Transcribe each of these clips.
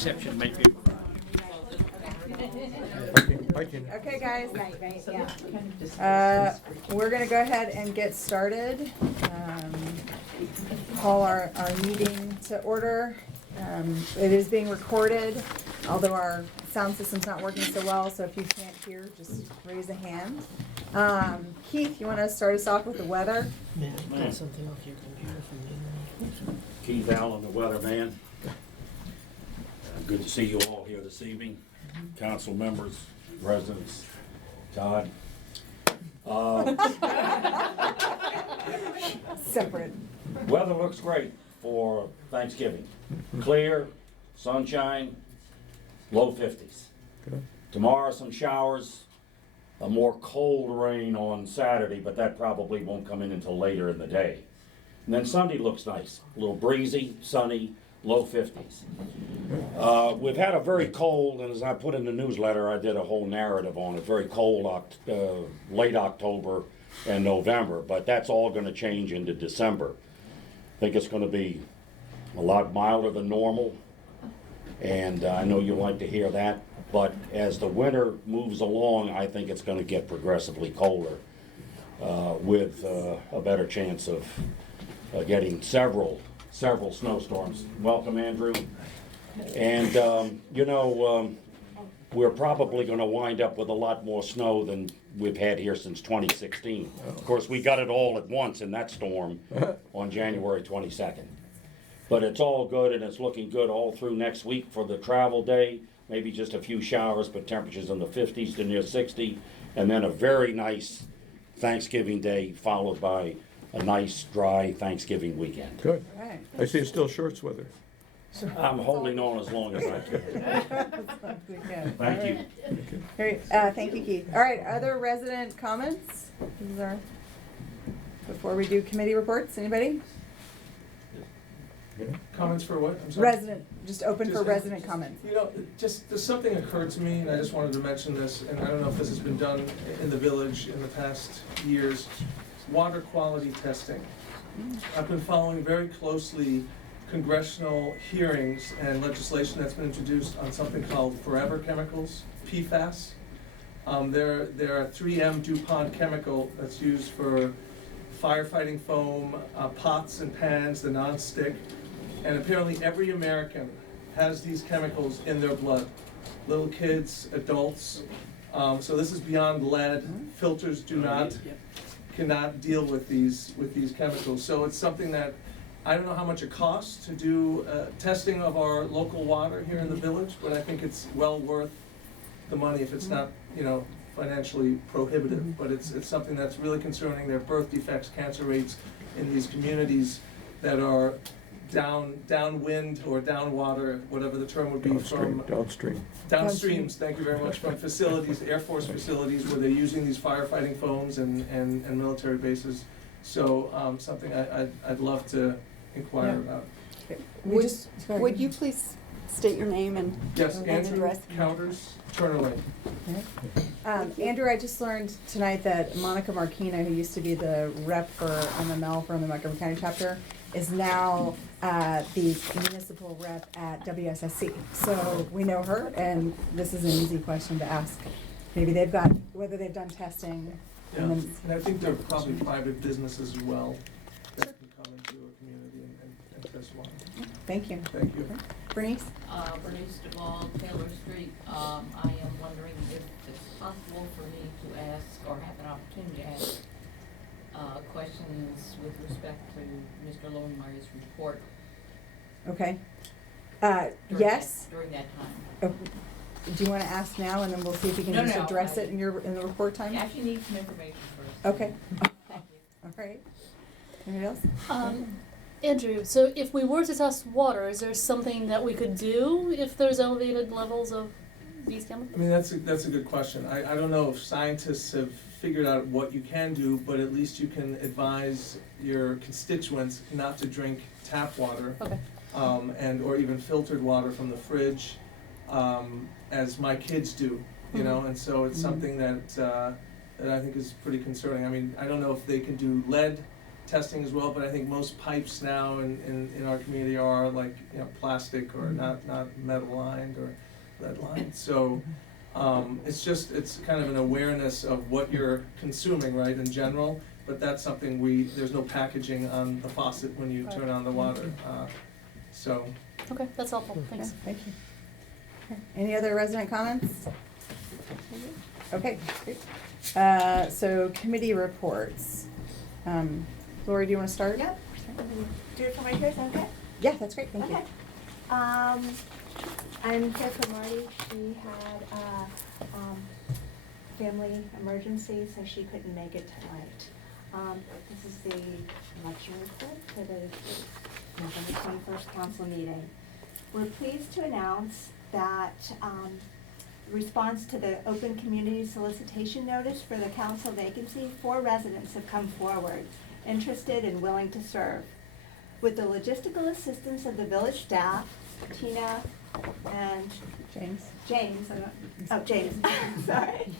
exception may be. Okay, guys. We're going to go ahead and get started. Call our meeting to order. It is being recorded, although our sound system's not working so well, so if you can't hear, just raise a hand. Keith, you want to start us off with the weather? Get something off your computer from me. Keith Allen, the weatherman. Good to see you all here this evening. Council members, residents, Todd. Separate. Weather looks great for Thanksgiving. Clear, sunshine, low 50s. Tomorrow some showers, a more cold rain on Saturday, but that probably won't come in until later in the day. And then Sunday looks nice, a little breezy, sunny, low 50s. We've had a very cold, and as I put in the newsletter, I did a whole narrative on it, very cold late October and November, but that's all going to change into December. I think it's going to be a lot milder than normal, and I know you like to hear that, but as the winter moves along, I think it's going to get progressively colder with a better chance of getting several snowstorms. Welcome, Andrew. And, we're probably going to wind up with a lot more snow than we've had here since 2016. Of course, we got it all at once in that storm on January 22nd. But it's all good, and it's looking good all through next week for the travel day. Maybe just a few showers, but temperatures in the 50s to near 60. And then a very nice Thanksgiving Day followed by a nice, dry Thanksgiving weekend. Good. Right. I see it's still shorts weather. I'm holding on as long as I can. Thank you. Great. Thank you, Keith. All right, other resident comments? Before we do committee reports, anybody? Comments for what? I'm sorry. Resident, just open for resident comments. You know, there's something occurred to me, and I just wanted to mention this, and I don't know if this has been done in the village in the past years. Water quality testing. I've been following very closely congressional hearings and legislation that's been introduced on something called forever chemicals, PFAS. They're a 3M DuPont chemical that's used for firefighting foam, pots and pans, the non-stick, and apparently every American has these chemicals in their blood. Little kids, adults. So this is beyond lead. Filters cannot deal with these chemicals. So it's something that I don't know how much it costs to do testing of our local water here in the village, but I think it's well worth the money if it's not, financially prohibitive. But it's something that's really concerning. There are birth defects, cancer rates in these communities that are downwind or downwater, whatever the term would be, downstreams. Thank you very much. From facilities, Air Force facilities, where they're using these firefighting foams and military bases. So something I'd love to inquire about. Would you please state your name and Andrew address? Counters, Turner Lane. Andrew, I just learned tonight that Monica Marquina, who used to be the rep for MML from the Montgomery County chapter, is now the municipal rep at WSSC. So we know her, and this is an easy question to ask. Maybe whether they've done testing. Yeah, and I think there are probably private businesses as well that can come into a community and test water. Thank you. Thank you. Bernice? Bernice Duvall, Taylor Street. I am wondering if it's possible for me to ask, or have an opportunity to ask, questions with respect to Mr. Lowenmeyer's report. Okay. Yes? During that time. Oh, do you want to ask now, and then we'll see if you can address it in the report time? I actually need some information first. Okay. Thank you. All right. Anybody else? Andrew, so if we were to test water, is there something that we could do if there's elevated levels of these chemicals? I mean, that's a good question. I don't know if scientists have figured out what you can do, but at least you can advise your constituents not to drink tap water. Okay. Or even filtered water from the fridge, as my kids do, and so it's something that I think is pretty concerning. I mean, I don't know if they can do lead testing as well, but I think most pipes now in our community are like, plastic or not metal lined or lead lined. So, it's kind of an awareness of what you're consuming, right, in general, but that's something there's no packaging on the faucet when you turn on the water, so. Okay, that's helpful, thanks. Yeah, thank you. Okay. Any other resident comments? Okay, great. So committee reports. Lori, do you wanna start? Yep. Do it from right here, is that okay? Yeah, that's great, thank you. Okay. I'm here for Marty. She had a family emergency, so she couldn't make it tonight. This is the election report for the November 21st council meeting. We're pleased to announce that response to the open community solicitation notice for the council vacancy, 4 residents have come forward, interested and willing to serve. With the logistical assistance of the village staff, Tina and James, sorry.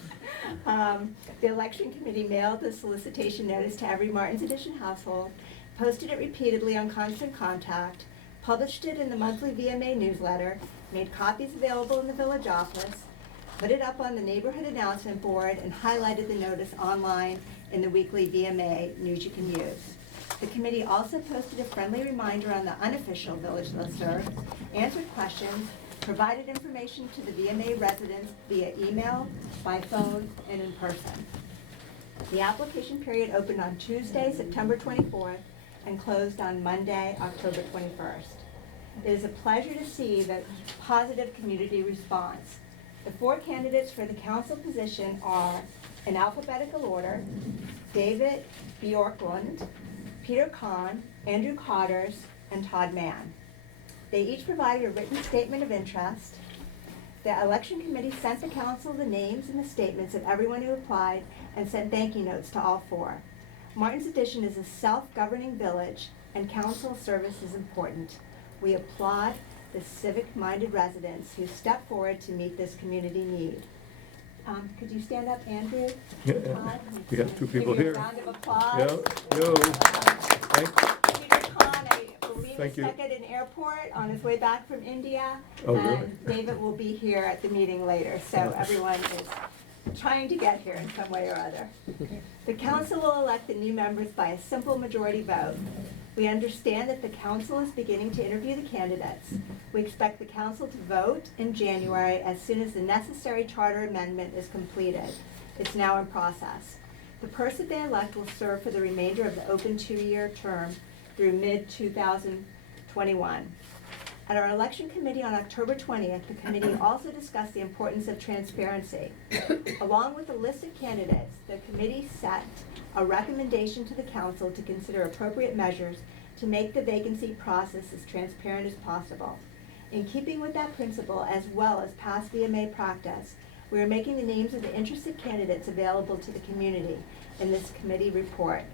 The election committee mailed the solicitation notice to every Martins Edition household, posted it repeatedly on Constant Contact, published it in the monthly VMA newsletter, made copies available in the village office, put it up on the neighborhood announcement board, and highlighted the notice online in the weekly VMA news you can use. The committee also posted a friendly reminder on the unofficial village listserv, answered questions, provided information to the VMA residents via email, by phone, and in person. The application period opened on Tuesday, September 24th, and closed on Monday, October 21st. It is a pleasure to see the positive community response. The 4 candidates for the council position are, in alphabetical order, David Bjorklund, Peter Kahn, Andrew Cotters, and Todd Mann. They each provided a written statement of interest. The election committee sent the council the names and the statements of everyone who applied and sent thank you notes to all 4. Martins Edition is a self-governing village, and council service is important. We applaud the civic-minded residents who step forward to meet this community need. Could you stand up, Andrew? Yeah, Todd? we have 2 people Give you here. a round of applause. Yo. Thank Peter Kahn, I believe, Thank is you. stuck at an airport on his way back from India. Oh, really? And David will be here at the meeting later, so everyone is trying to get here in some way or other. The council will elect the new members by a simple majority vote. We understand that the council is beginning to interview the candidates. We expect the council to vote in January as soon as the necessary charter amendment is completed. It's now in process. The person they elect will serve for the remainder of the open 2-year term through mid-2021. At our election committee on October 20th, the committee also discussed the importance of transparency. Along with a list of candidates, the committee set a recommendation to the council to consider appropriate measures to make the vacancy process as transparent as possible. In keeping with that principle, as well as past VMA practice, we are making the names of the interested candidates available to the community in this committee report.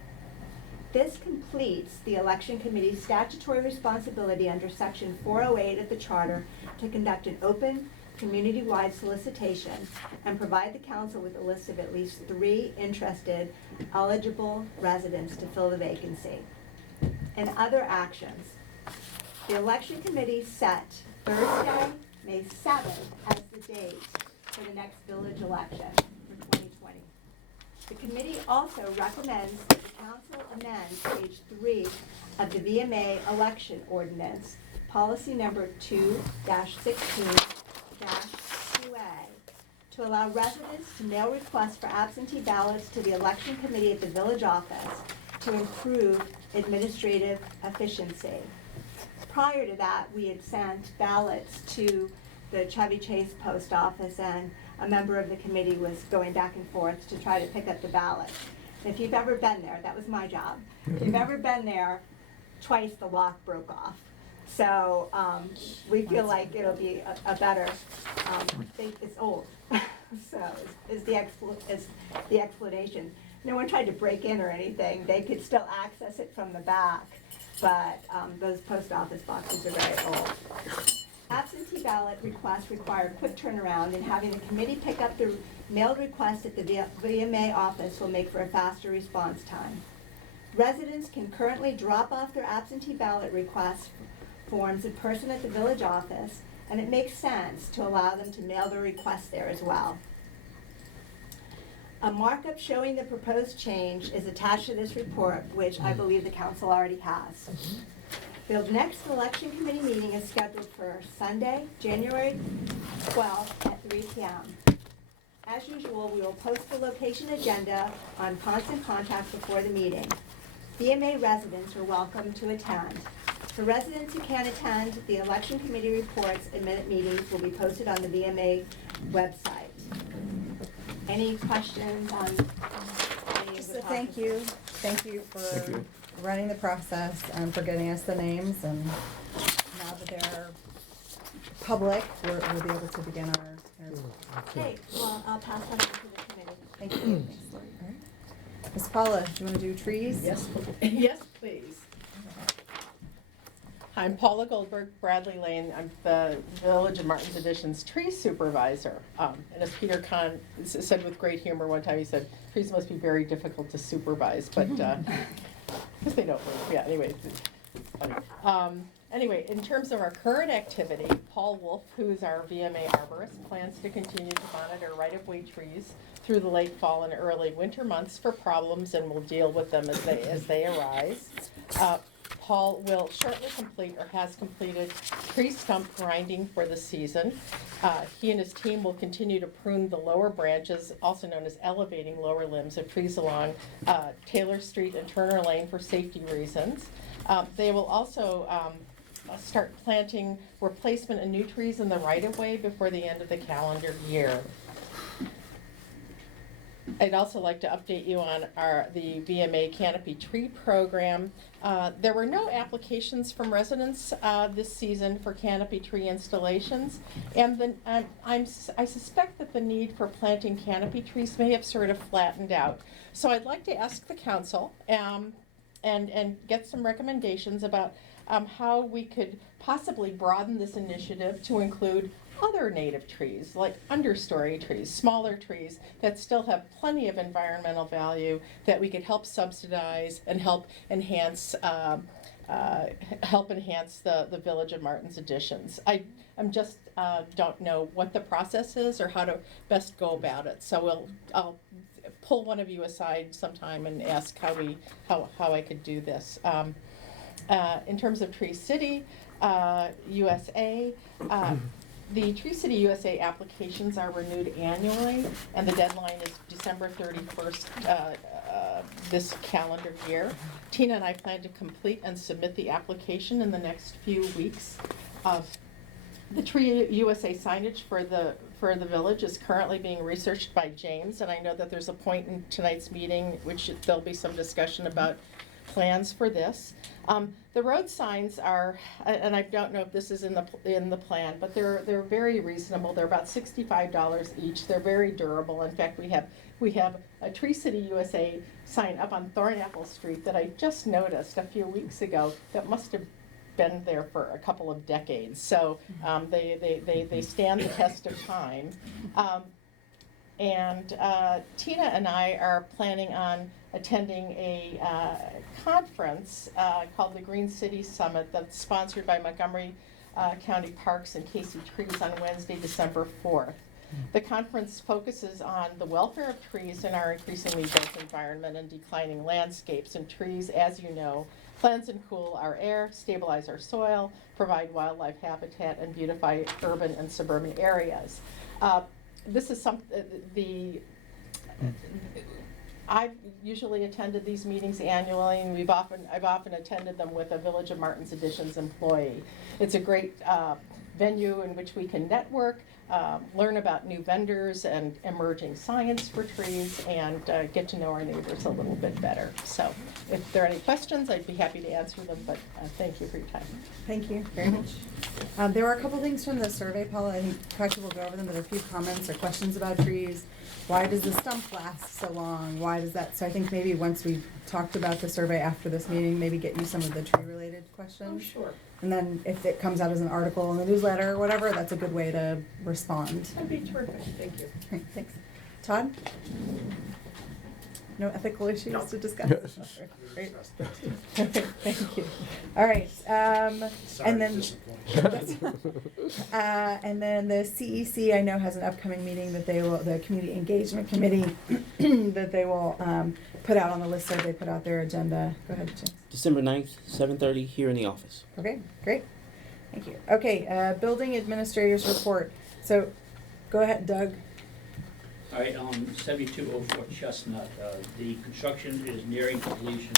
This completes the election committee's statutory responsibility under section 408 of the charter to conduct an open, community-wide solicitation and provide the council with a list of at least 3 interested, eligible residents to fill the vacancy. And other actions. The election committee set Thursday, May 7th as the date for the next village election for 2020. The committee also recommends that the council amend page 3 of the VMA election ordinance, policy number 2-16-2A, to allow residents to mail requests for absentee ballots to the election committee at the village office to improve administrative efficiency. Prior to that, we had sent ballots to the Chevy Chase post office, and a member of the committee was going back and forth to try to pick up the ballot. If you've ever been there, that was my job. If you've ever been there, twice the lock broke off. So we feel like it'll be a better, it's old, so is the explanation. No one tried to break in or anything. They could still access it from the back, but those post office boxes are very old. Absentee ballot requests require quick turnaround, and having the committee pick up the mailed request at the VMA office will make for a faster response time. Residents can currently drop off their absentee ballot request forms in person at the village office, and it makes sense to allow them to mail their request there as well. A markup showing the proposed change is attached to this report, which I believe the council already has. The next election committee meeting is scheduled for Sunday, January 12th at 3 p.m. As usual, we will post the location agenda on Constant Contact before the meeting. VMA residents are welcome to attend. For residents who can't attend, the election committee reports and minute meetings will be posted on the VMA website. Any questions on any of Just the a thank topics? you. Thank you for Thank you. running the process and for getting us the names. And now that they're public, we'll be able to begin our Okay, well, I'll pass that on to the committee. thank you. Thanks, Lori. All right. Ms. Paula, do you want to do trees? Yes, yes, please. Hi, I'm Paula Goldberg, Bradley Lane. I'm the Village of Martin's Additions tree supervisor. And as Peter Kahn said with great humor one time, he said, trees must be very difficult to supervise, but, because they don't work. Yeah, anyway. Funny. Anyway, in terms of our current activity, Paul Wolf, who is our VMA arborist, plans to continue to monitor right-of-way trees through the late fall and early winter months for problems, and will deal with them as they arise. Paul will shortly complete, or has completed, tree stump grinding for the season. He and his team will continue to prune the lower branches, also known as elevating lower limbs of trees along Taylor Street and Turner Lane for safety reasons. They will also start planting replacement and new trees in the right-of-way before the end of the calendar year. I'd also like to update you on the VMA Canopy Tree Program. There were no applications from residents this season for canopy tree installations, and I suspect that the need for planting canopy trees may have sort of flattened out. So I'd like to ask the council and get some recommendations about how we could possibly broaden this initiative to include other native trees, like understory trees, smaller trees that still have plenty of environmental value that we could help subsidize and help enhance the Village of Martin's Additions. I'm just don't know what the process is or how to best go about it. So I'll pull one of you aside sometime and ask how I could do this. In terms of Tree City USA, the Tree City USA applications are renewed annually, and the deadline is December 31st this calendar year. Tina and I plan to complete and submit the application in the next few weeks. The Tree USA signage for the village is currently being researched by James, and I know that there's a point in tonight's meeting which there'll be some discussion about plans for this. The road signs are, and I don't know if this is in the plan, but they're very reasonable. They're about $65 each. They're very durable. In fact, we have a Tree City USA sign up on Thornapple Street that I just noticed a few weeks ago that must have been there for a couple of decades. So they stand the test of time. And Tina and I are planning on attending a conference called the Green City Summit that's sponsored by Montgomery County Parks and Casey Trees on Wednesday, December 4th. The conference focuses on the welfare of trees in our increasingly built environment and declining landscapes. And trees, as you know, cleanse and cool our air, stabilize our soil, provide wildlife habitat, and beautify urban and suburban areas. This is I've usually attended these meetings annually, and I've often attended them with a Village of Martin's Additions employee. It's a great venue in which we can network, learn about new vendors and emerging science for trees, and get to know our neighbors a little bit better. So if there are any questions, I'd be happy to answer them, but thank you for your time. Thank you very much. There were a couple things from the survey, Paula. I think Patrick will go over them, but a few comments or questions about trees. Why does the stump last so long? Why does that? So I think maybe once we've talked about the survey after this meeting, maybe get you some of the tree-related questions. Oh, sure. And then if it comes out as an article in the newsletter or whatever, that's a good way to respond. That'd be terrific, thank you. Great, thanks. Todd? No ethical issues No. to discuss? Great. Okay, thank you. All right, and then, and then the CEC, I know, has an upcoming meeting that they will, the Community Engagement Committee, that they will, put out on the list, so they put out their agenda. Go ahead, James. December 9th, 7:30 here in the office. Okay, great. Thank you. Okay, building administrators report. So, go ahead, Doug. All right, on 7204 Chestnut, the construction is nearing completion.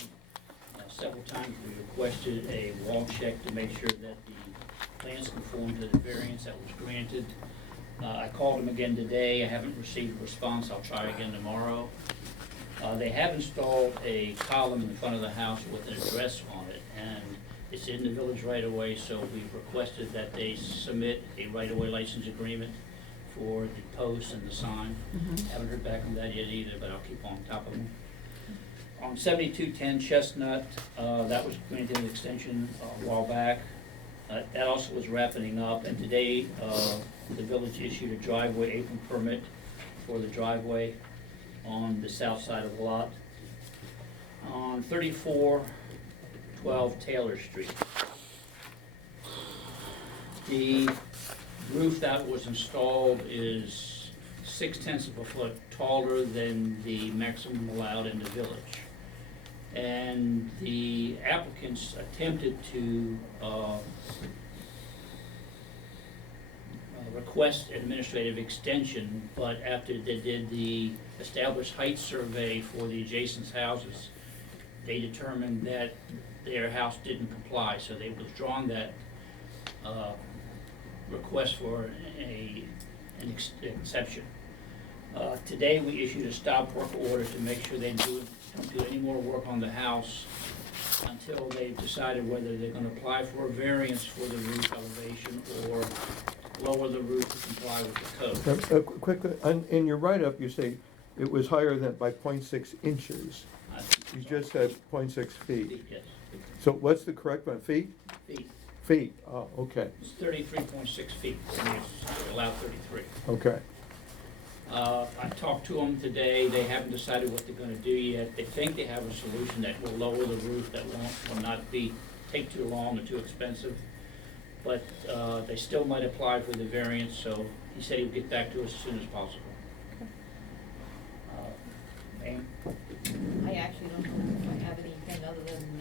Several times we requested a wall check to make sure that the plans conform to the variance that was granted. I called them again today. I haven't received a response. I'll try again tomorrow. They have installed a column in front of the house with an address on it, and it's in the village right-of-way, so we've requested that they submit a right-of-way license agreement for the post and the sign. Haven't heard back on that yet either, but I'll keep on top of them. On 7210 Chestnut, that was granted an extension a while back. That also was wrapping up, and today the village issued a driveway apron permit for the driveway on the south side of the lot. On 3412 Taylor Street, the roof that was installed is 0.6 of a foot taller than the maximum allowed in the village. And the applicants attempted to request administrative extension, but after they did the established height survey for the adjacent houses, they determined that their house didn't comply, so they withdrawn that request for an exception. Today we issued a stop work order to make sure they don't do any more work on the house until they've decided whether they're gonna apply for a variance for the roof elevation or lower the roof to comply with the code. Quickly, in your write-up, you say it was higher than by 0.6 inches. You just said 0.6 feet. Yes, So what's the correct one, feet? feet. Feet, oh, okay, It's 33.6 feet, and it's allowed 33. okay. I talked to them today. They haven't decided what they're gonna do yet. They think they have a solution that will lower the roof, that will not take too long or too expensive. But they still might apply for the variance, so he said he'd get back to us as soon as possible. Ma'am? I actually don't know if I have anything other than,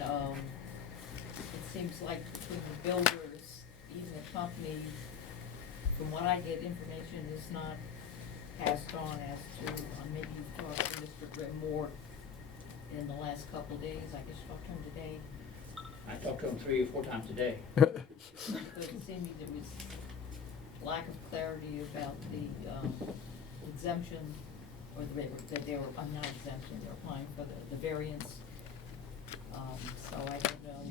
it seems like between the builders, even the company, from what I get, information is not passed on as to, maybe you've talked to Mr. Grimm more in the last couple of days. I guess you talked to him today. I talked to him 3 or 4 times today. Because it seemed there was lack of clarity about the exemption, or that they were, not exemption, they're applying for the variance. So I don't know,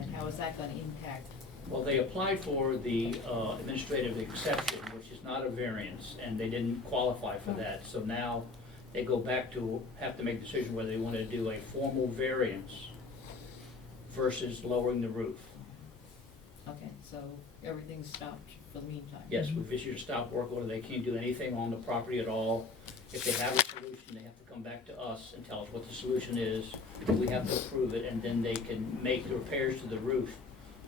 and how is that gonna impact? Well, they applied for the administrative exception, which is not a variance, and they didn't qualify for that. So now they go back to have to make a decision whether they want to do a formal variance versus lowering the roof. Okay, so everything's stopped for the meantime? Yes, we've issued a stop work order. They can't do anything on the property at all. If they have a solution, they have to come back to us and tell us what the solution is. We have to approve it, and then they can make the repairs to the roof.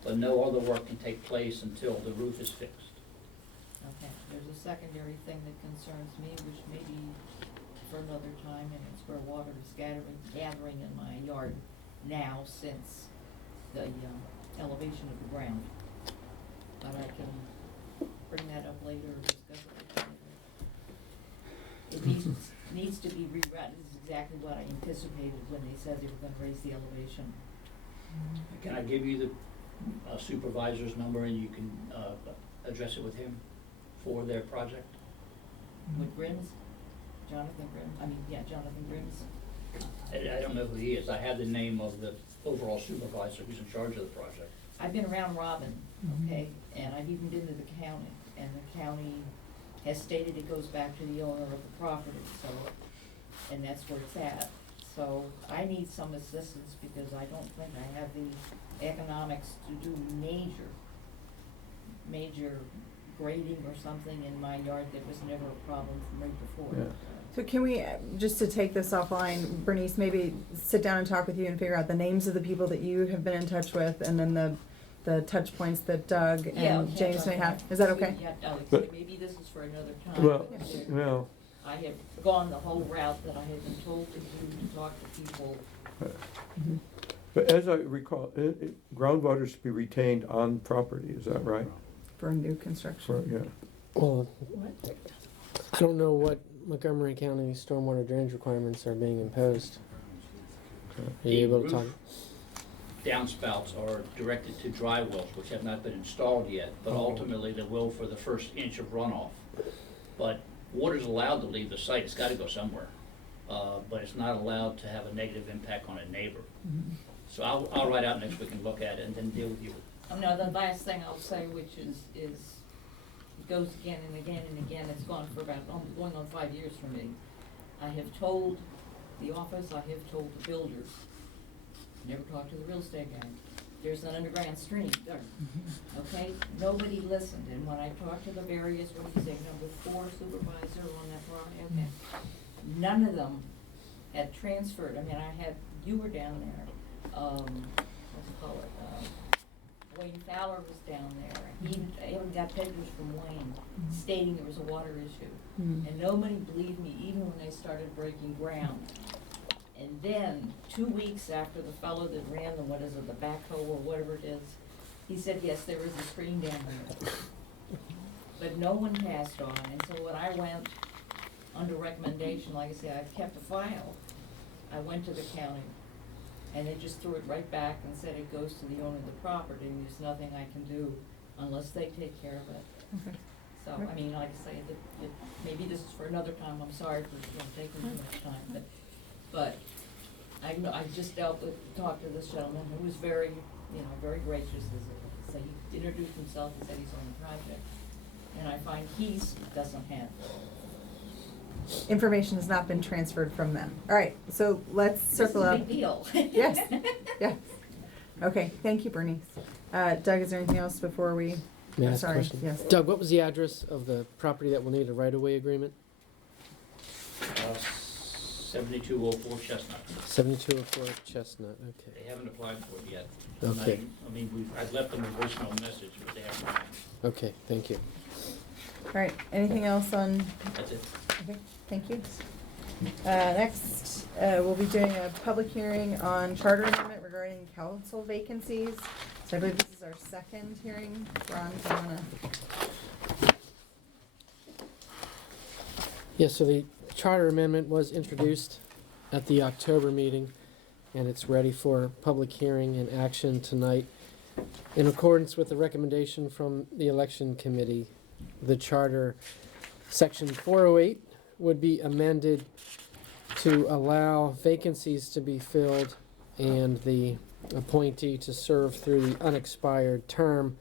But no other work can take place until the roof is fixed. Okay, there's a secondary thing that concerns me, which may be for another time, and it's where water is gathering in my yard now since the elevation of the ground. But I can bring that up later or discuss it later. It needs to be rewritten. This is exactly what I anticipated when they said they were gonna raise the elevation. Can I give you the supervisor's number and you can address it with him for their project? With Grimm's? Jonathan Grimm? Jonathan Grimm's. I don't know who he is. I have the name of the overall supervisor who's in charge of the project. I've been around Robin, okay, and I've even been to the county, and the county has stated it goes back to the owner of the property, so, and that's where it's at. So I need some assistance because I don't think I have the economics to do major grading or something in my yard. That was never a problem from right before. Yeah. So can we, just to take this offline, Bernice, maybe sit down and talk with you and figure out the names of the people that you have been in touch with, and then the touch points that Doug Yeah, and James may have? okay. Is that okay? Yeah, Alex, But- maybe this is for another time. Well, but well, I have gone the whole route that I had been told to do, to talk to people. but as I recall, groundwater should be retained on property, is that right? For new construction. For, yeah. Well, I don't know what Montgomery County stormwater drainage requirements are being imposed. Are you able to talk? Downspouts are directed to dry wells, which have not been installed yet, but ultimately they will for the first inch of runoff. But water's allowed to leave the site, it's gotta go somewhere. But it's not allowed to have a negative impact on a neighbor. So I'll ride out next week and look at it and then deal with you. Now, the last thing I'll say, which is, it goes again and again and again, it's gone for about, going on 5 years for me. I have told the office, I have told the builders, never talked to the real estate guy. There's an underground stream there, okay? Nobody listened, and when I talked to the various, what do you say, number 4 supervisor on that property, okay? None of them had transferred. I mean, you were down there, what's it called, Wayne Fowler was down there. I even got pictures from Wayne stating there was a water issue. And nobody believed me even when they started breaking ground. And then, 2 weeks after the fellow that ran the, what is it, the backhoe or whatever it is, he said, yes, there is a stream down there. But no one passed on, and so when I went under recommendation, like I said, I've kept a file. I went to the county, and they just threw it right back and said it goes to the owner of the property, and there's nothing I can do unless they take care of it. Okay. So, I mean, like I say, maybe this is for another time, I'm sorry for taking too much time, but I know, I just talked to this gentleman who was very, very gracious, so he introduced himself and said he's on the project, and I find he doesn't have Information has not been transferred from them. All right, so let's circle up. This is a big deal. Yes, yes. Okay, thank you, Bernice. Doug, is there anything else before we? May I ask a Sorry, question? yes. Doug, what was the address of the property that will need a right-of-way agreement? 7204 Chestnut. 7204 Chestnut, okay. They haven't applied for it yet. Okay. I mean, I've left them a voicemail message, but they haven't. Okay, thank you. All right, anything else on? That's it. Okay, thank you. Next, we'll be doing a public hearing on charter amendment regarding council vacancies. So I believe this is our second hearing. Ron, do you wanna? Yeah, so the charter amendment was introduced at the October meeting, and it's ready for public hearing and action tonight. In accordance with the recommendation from the election committee, the charter, section 408, would be amended to allow vacancies to be filled and the appointee to serve through the unexpired term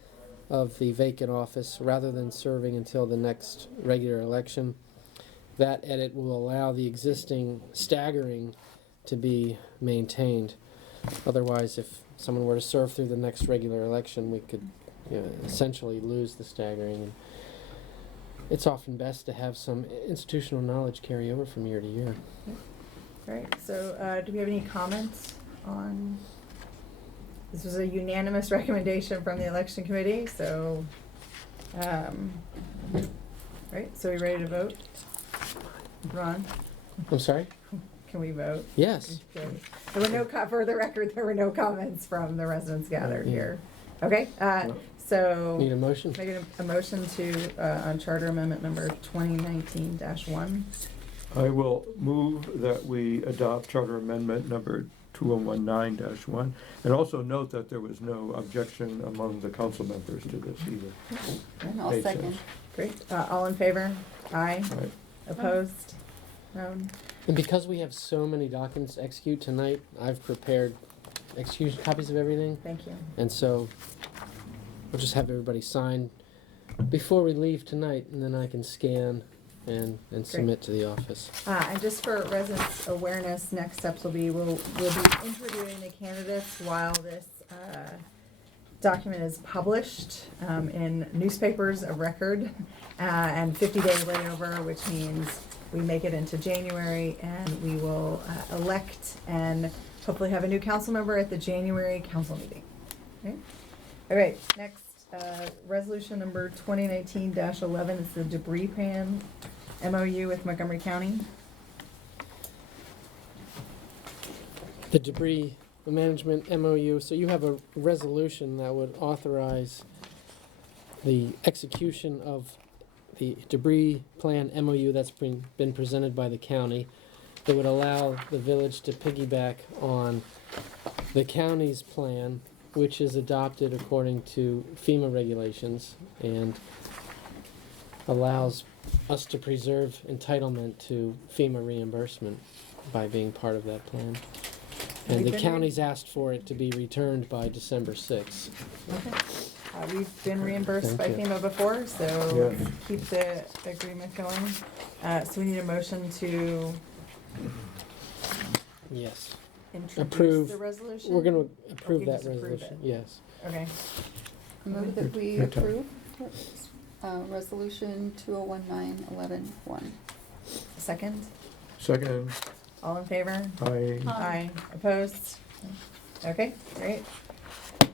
of the vacant office rather than serving until the next regular election. That edit will allow the existing staggering to be maintained. Otherwise, if someone were to serve through the next regular election, we could essentially lose the staggering. It's often best to have some institutional knowledge carry over from year to year. All right, so do we have any comments on? This was a unanimous recommendation from the election committee, so, right, so we ready to vote? Ron, I'm sorry? can we vote? Yes. Okay. There were no, for the record, there were no comments from the residents gathered here. Okay, so. Need a motion? Making a motion to, on charter amendment number 2019-1. I will move that we adopt charter amendment number 2019-1, and also note that there was no objection among the council members to this either. And I'll Makes second. sense. Great, all in favor? Aye. Right. Opposed? No? And because we have so many documents to execute tonight, I've prepared copies of everything. Thank you. And so we'll just have everybody sign before we leave tonight, and then I can scan and submit to the office. And just for residents' awareness, next steps will be, we'll be interviewing the candidates while this document is published in newspapers of record, and 50-day layover, which means we make it into January, and we will elect and hopefully have a new council member at the January council meeting. Okay? All right, next, resolution number 2019-11 is the debris plan MOU with Montgomery County. The debris management MOU, so you have a resolution that would authorize the execution of the debris plan MOU that's been presented by the county. That would allow the village to piggyback on the county's plan, which is adopted according to FEMA regulations and allows us to preserve entitlement to FEMA reimbursement by being part of that plan. And the county's asked for it to be returned by December 6th. Okay. We've been reimbursed by Thank you. FEMA before, so Yes. keep the agreement going. So we need a motion to Yes. introduce Approve. the resolution? We're going to you approve that just approve resolution, it? yes. Okay. Move that we Your turn. approve, resolution 2019-11-1. Second? Second, All in favor? I, Aye. Opposed? Okay, great.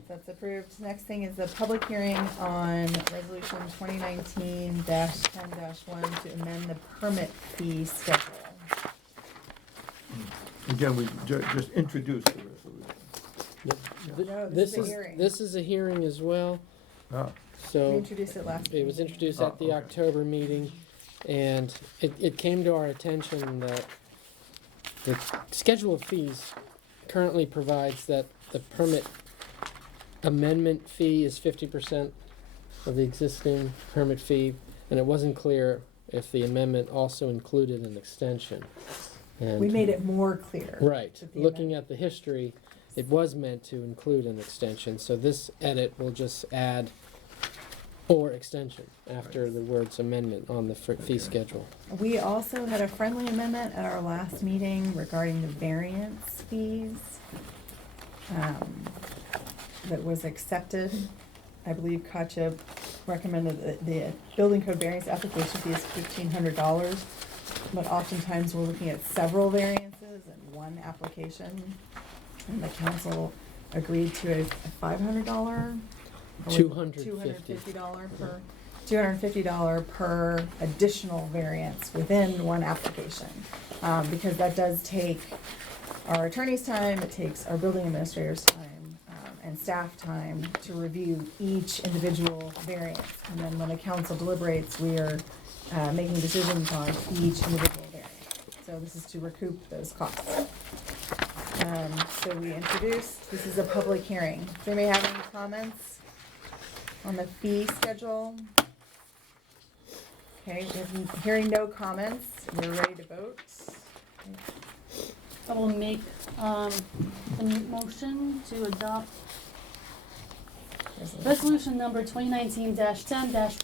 That's approved. Next thing is the public hearing on resolution 2019-10-1 to amend the permit fee schedule. again, we just introduced the resolution. Yep. No, this is a hearing. This is a hearing as well, Ah, We so introduced it last. it was meeting. introduced at the okay. October meeting, and it came to our attention that the schedule of fees currently provides that the permit amendment fee is 50% of the existing permit fee, and it wasn't clear if the amendment also included an extension. And We made it more clear. right, that the looking at the history, it was meant to include an extension, so this edit will just add or extension after the words amendment on the fee schedule. We also had a friendly amendment at our last meeting regarding the variance fees. That was accepted. I believe Katja recommended that the building code variance application fee is $1,500. But oftentimes we're looking at several variances in one application. And the council agreed to a $500 $250 per additional variance within one application. Because that does take our attorney's time, it takes our building administrator's time, and staff time to review each individual variance. And then when the council deliberates, we are making decisions on each individual variance. So this is to recoup those costs. So we introduced, this is a public hearing. Does anybody have any comments on the fee schedule? Okay, hearing no comments, we're ready to vote. I will make the motion to adopt resolution number 2019-10-1. Is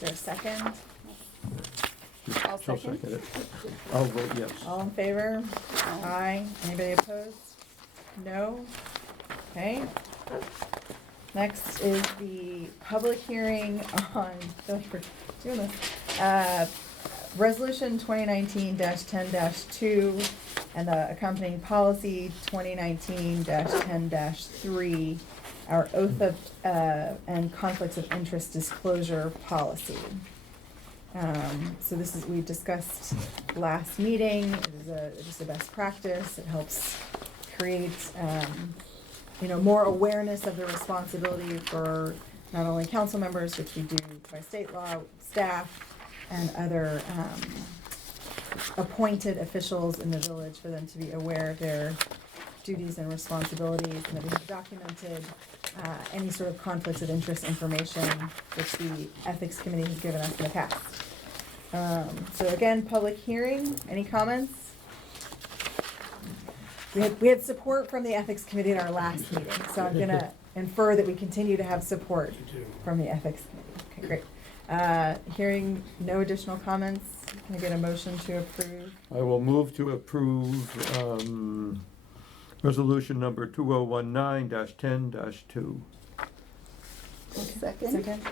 there a second? I'll she'll second. second it. I'll vote yes. All in favor? Aye. Anybody opposed? No? Okay. Next is the public hearing on, thank you for doing this, resolution 2019-10-2 and the accompanying policy 2019-10-3, our oath of and conflicts of interest disclosure policy. So this is, we discussed last meeting, it is just a best practice, it helps create, more awareness of the responsibility for not only council members, which we do by state law, staff, and other, appointed officials in the village, for them to be aware of their duties and responsibilities, and that we have documented, any sort of conflicts of interest information, which the ethics committee has given us in the past. So again, public hearing, any comments? We had support from the ethics committee in our last meeting, so I'm gonna infer that we continue to have support from the ethics committee. Okay, great. Hearing no additional comments, can I get a motion to approve? I will move to approve, resolution number 2019-10-2. Second. Second.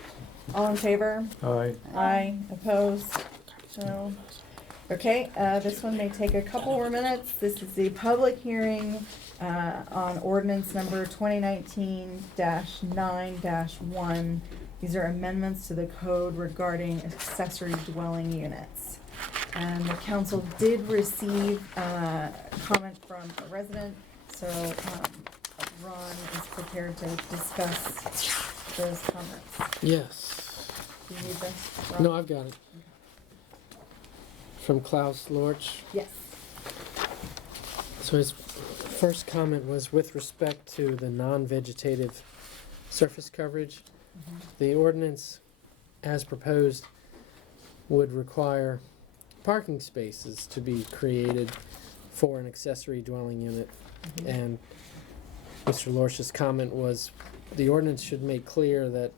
All in favor? Aye. Aye. Opposed? No. Okay, this one may take a couple more minutes. This is the public hearing on ordinance number 2019-9-1. These are amendments to the code regarding accessory dwelling units. And the council did receive comment from a resident, so Ron is prepared to discuss those comments. Yes. Do you need this, Ron? No, I've got it. From Klaus Lorch. Yes. So his first comment was with respect to the non-vegetative surface coverage. The ordinance, as proposed, would require parking spaces to be created for an accessory dwelling unit. And Mr. Lorch's comment was the ordinance should make clear that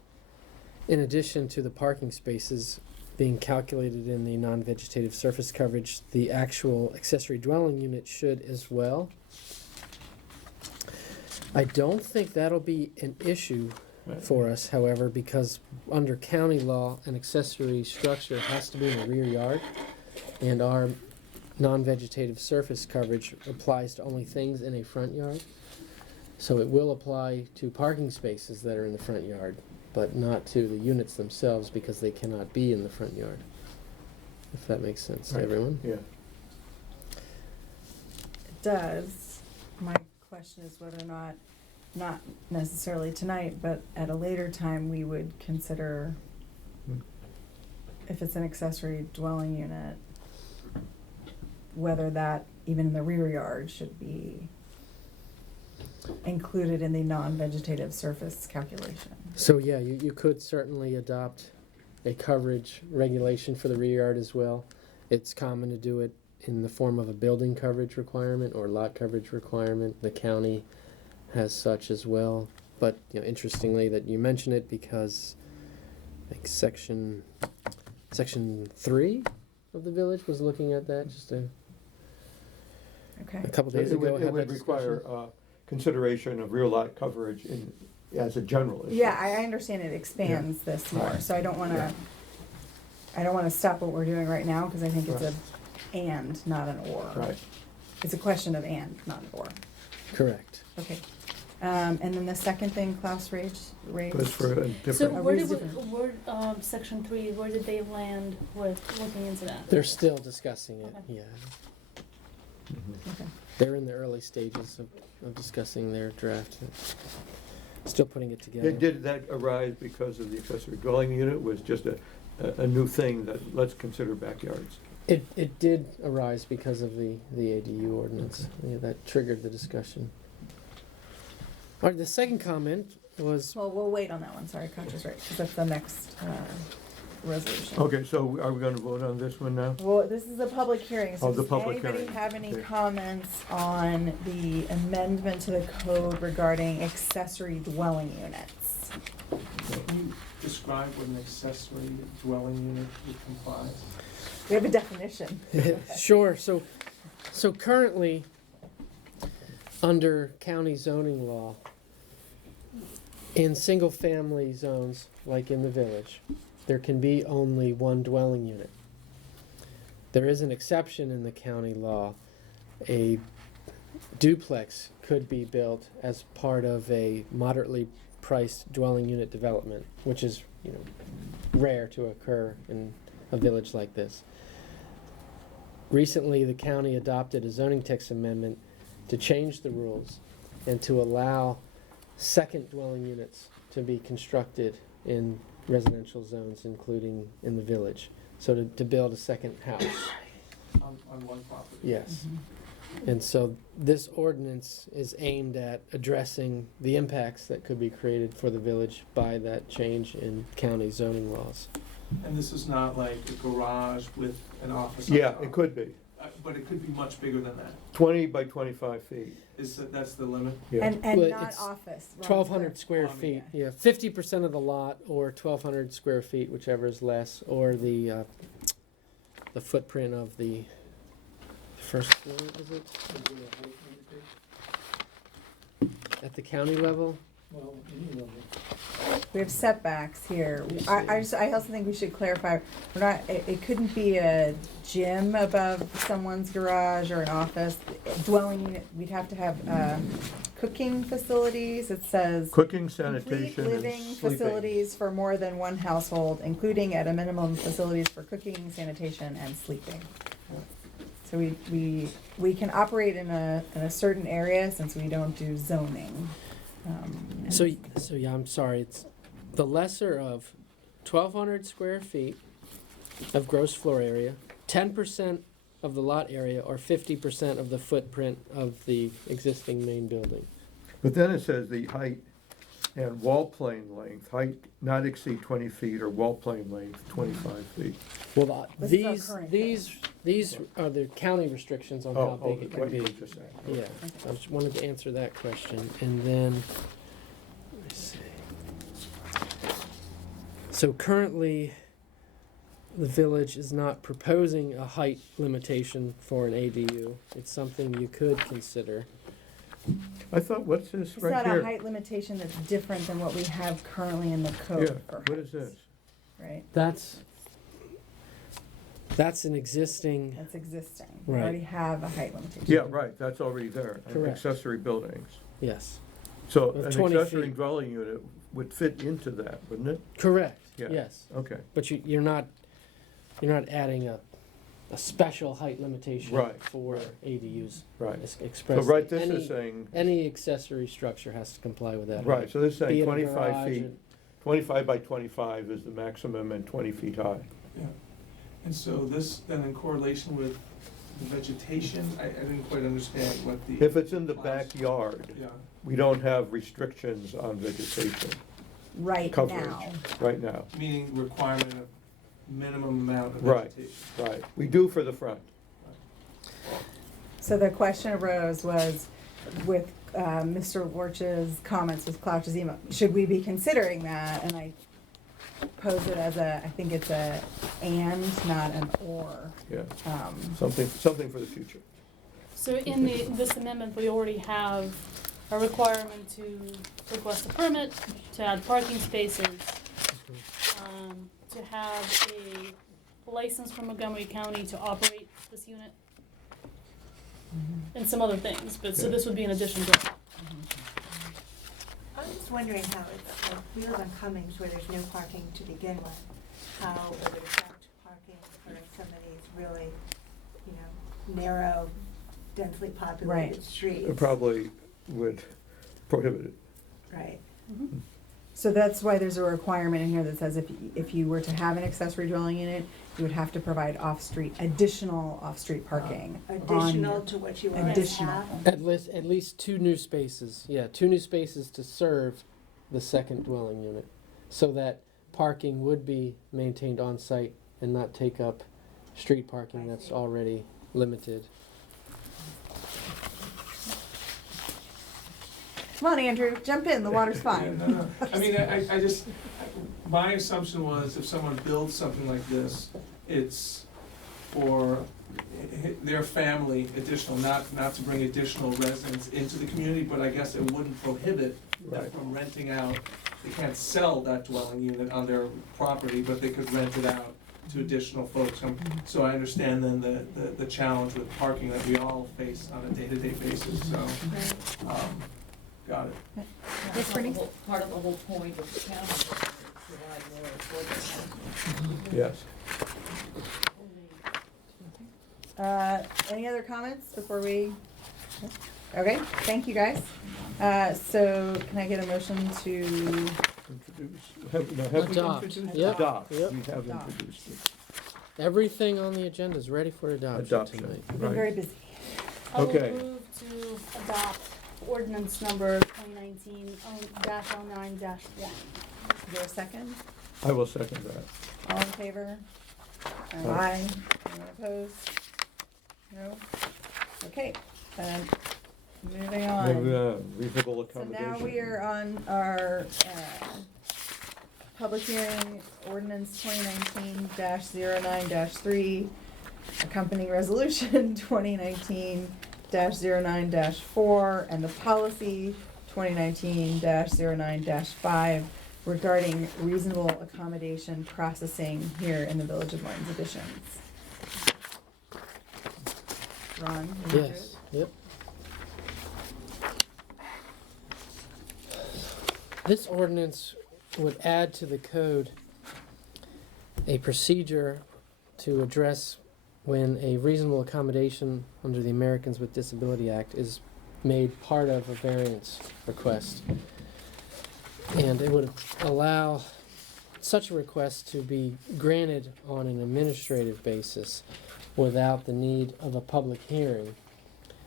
in addition to the parking spaces being calculated in the non-vegetative surface coverage, the actual accessory dwelling unit should as well. I don't think that'll be an issue for us, however, because under county law, an accessory structure has to be in the rear yard, and our non-vegetative surface coverage applies to only things in a front yard. So it will apply to parking spaces that are in the front yard, but not to the units themselves because they cannot be in the front yard. If that makes sense to Right. everyone. Yeah. It does. My question is whether or not necessarily tonight, but at a later time, we would consider if it's an accessory dwelling unit, whether that, even in the rear yard, should be included in the non-vegetative surface calculation. So yeah, you could certainly adopt a coverage regulation for the rear yard as well. It's common to do it in the form of a building coverage requirement or lot coverage requirement. The county has such as well. But interestingly that you mention it because I think section 3 of the village was looking at that just a couple days It ago. would, had it would that require discussion. consideration of rear lot coverage as a general issue. Yeah, I understand it expands this more, Right. so I don't wanna stop what we're doing right now, cause I think it's a and, not an or. Right. It's a question of and, not an or. Correct. Okay. And then the second thing Klaus raised. But for a So different, where reason. section 3, where did they land with looking into that? They're still discussing it, Okay. yeah. Okay. They're in the early stages of discussing their draft. Still putting it together. did that arise because of the accessory dwelling unit was just a new thing that let's consider backyards? It did arise because of the ADU ordinance. Yeah, that triggered the discussion. All right, the second comment was, Well, we'll wait on that one, sorry, Concha's right, because that's the next, resolution. Okay, so are we gonna vote on this one now? Well, this is a public hearing, so Oh, the does public anybody hearing. have any Okay. comments on the amendment to the code regarding accessory dwelling units? Can you describe what an accessory dwelling unit would comprise? We have a definition. sure, so currently, under county zoning law, in single-family zones, like in the village, there can be only one dwelling unit. There is an exception in the county law. A duplex could be built as part of a moderately priced dwelling unit development, which is, rare to occur in a village like this. Recently, the county adopted a zoning text amendment to change the rules and to allow second dwelling units to be constructed in residential zones, including in the village. So to build a second house. On one property? Yes. And so this ordinance is aimed at addressing the impacts that could be created for the village by that change in county zoning laws. And this is not like a garage with an office on Yeah, top? it could be. But it could be much bigger than that. 20 by 25 feet. That's the limit? Yeah. And Well, not it's office. Ron, 1,200 square Oh, feet, yeah, 50% of the lot, or 1,200 square feet, whichever is less, or the footprint of the first floor, is it? At the county level, Well, any level. We have setbacks here. I also think we should clarify, we're not, it couldn't be a gym above someone's garage or an office. Dwelling unit, we'd have to have, cooking facilities. It says. Cooking, Complete sanitation, and living sleeping. facilities for more than one household, including at a minimum facilities for cooking, sanitation, and sleeping. So we can operate in a certain area since we don't do zoning. So yeah, I'm sorry, it's the lesser of 1,200 square feet of gross floor area, 10% of the lot area, or 50% of the footprint of the existing main building. But then it says the height and wall plane length, height not exceed 20 feet, or wall plane length 25 feet. Well, This is our current these are the county restrictions on how big it can what you be. were just saying. Yeah, I just wanted to answer that question, and then, let me see. So currently, the village is not proposing a height limitation for an ADU. It's something you could consider. I thought, what's this It's right not here? a height limitation that's different than what we have currently in the Yeah, code for what is heights, this? right? That's an existing, That's existing. We Right. already have a height limitation. Yeah, right, that's already there, Correct. accessory buildings. yes, So Of an 20 accessory feet. dwelling unit would fit into that, wouldn't it? correct, Yeah. yes. Okay, But you're not adding a special height limitation Right, for right. ADUs. right. It's So expressed. right, this is saying, Any accessory structure has to comply with that. right, so this is Be saying it a 25 garage feet, and- 25 by 25 is the maximum and 20 feet high. Yeah. And so this, then in correlation with the vegetation, I didn't quite understand what the. If it's in the class- backyard, Yeah, we don't have restrictions on vegetation Right coverage now. right now. meaning requirement of minimum amount of Right. vegetation. Right, we do for the front. So the question arose was, with Mr. Lorch's comments with Clouch's email, should we be considering that? And I pose it as I think it's a and, not an or. Yeah, Um, something for the future. So in this amendment, we already have a requirement to request a permit, to add parking spaces, to have a license from Montgomery County to operate this unit, and some other things, but so Yeah. this would be in addition to that. I'm just wondering how it's, like, we live on Cummings where there's no parking to begin with, how it would affect parking for some of these really, narrow, densely populated Right. streets. It probably would prohibit it. Right. So that's why there's a requirement in here that says if you were to have an accessory dwelling unit, you would have to provide additional off-street parking. Additional to what you already Additional. have. At least 2 new spaces, 2 new spaces to serve the second dwelling unit, so that parking would be maintained on site and not take up street parking that's already limited. Come on, Andrew, jump in, the water's fine. Yeah, no. I mean, I just, my assumption was if someone builds something like this, it's for their family additional, not to bring additional residents into the community, but I guess it wouldn't prohibit them Right. from renting out. They can't sell that dwelling unit on their property, but they could rent it out to additional folks. So I understand then the challenge with parking that we all face on a day-to-day basis, so, got it. Yes, Bernice? Part of the whole point of the county is to provide more affordable housing. Yes. Any other comments before we? Okay, thank you, guys. So can I get a motion to, Introduce, have we Adopt. introduced? Yep. Adopt, Yep. we have Adopt. introduced it. Everything on the agenda is ready for adoption Adoption. tonight. we've been Right. very busy. I will Okay. move to adopt ordinance number 2019-09-1. Is there a second? I will second that. All in favor? Aye. Anyone opposed? No? Okay, moving on. Reasonable So accommodation. now we are on our, public hearing ordinance 2019-09-3, accompanying resolution 2019-09-4, and the policy 2019-09-5 regarding reasonable accommodation processing here in the Village of Martin's Additions. Ron? you wanna do Yes, it? yep. This ordinance would add to the code a procedure to address when a reasonable accommodation under the Americans with Disability Act is made part of a variance request. And it would allow such a request to be granted on an administrative basis without the need of a public hearing,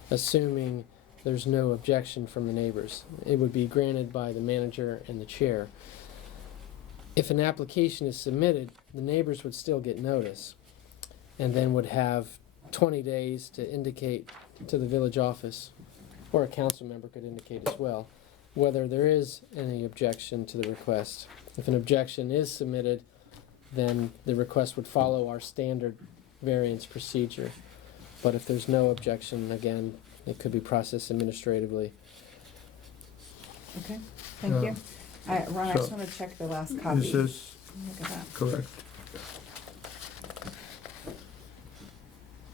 assuming there's no objection from the neighbors. It would be granted by the manager and the chair. If an application is submitted, the neighbors would still get notice and then would have 20 days to indicate to the village office, or a council member could indicate as well, whether there is any objection to the request. If an objection is submitted, then the request would follow our standard variance procedure. But if there's no objection, again, it could be processed administratively. Okay, thank you. Ron, I just So, wanna check the last copy. Is this Look at that. correct?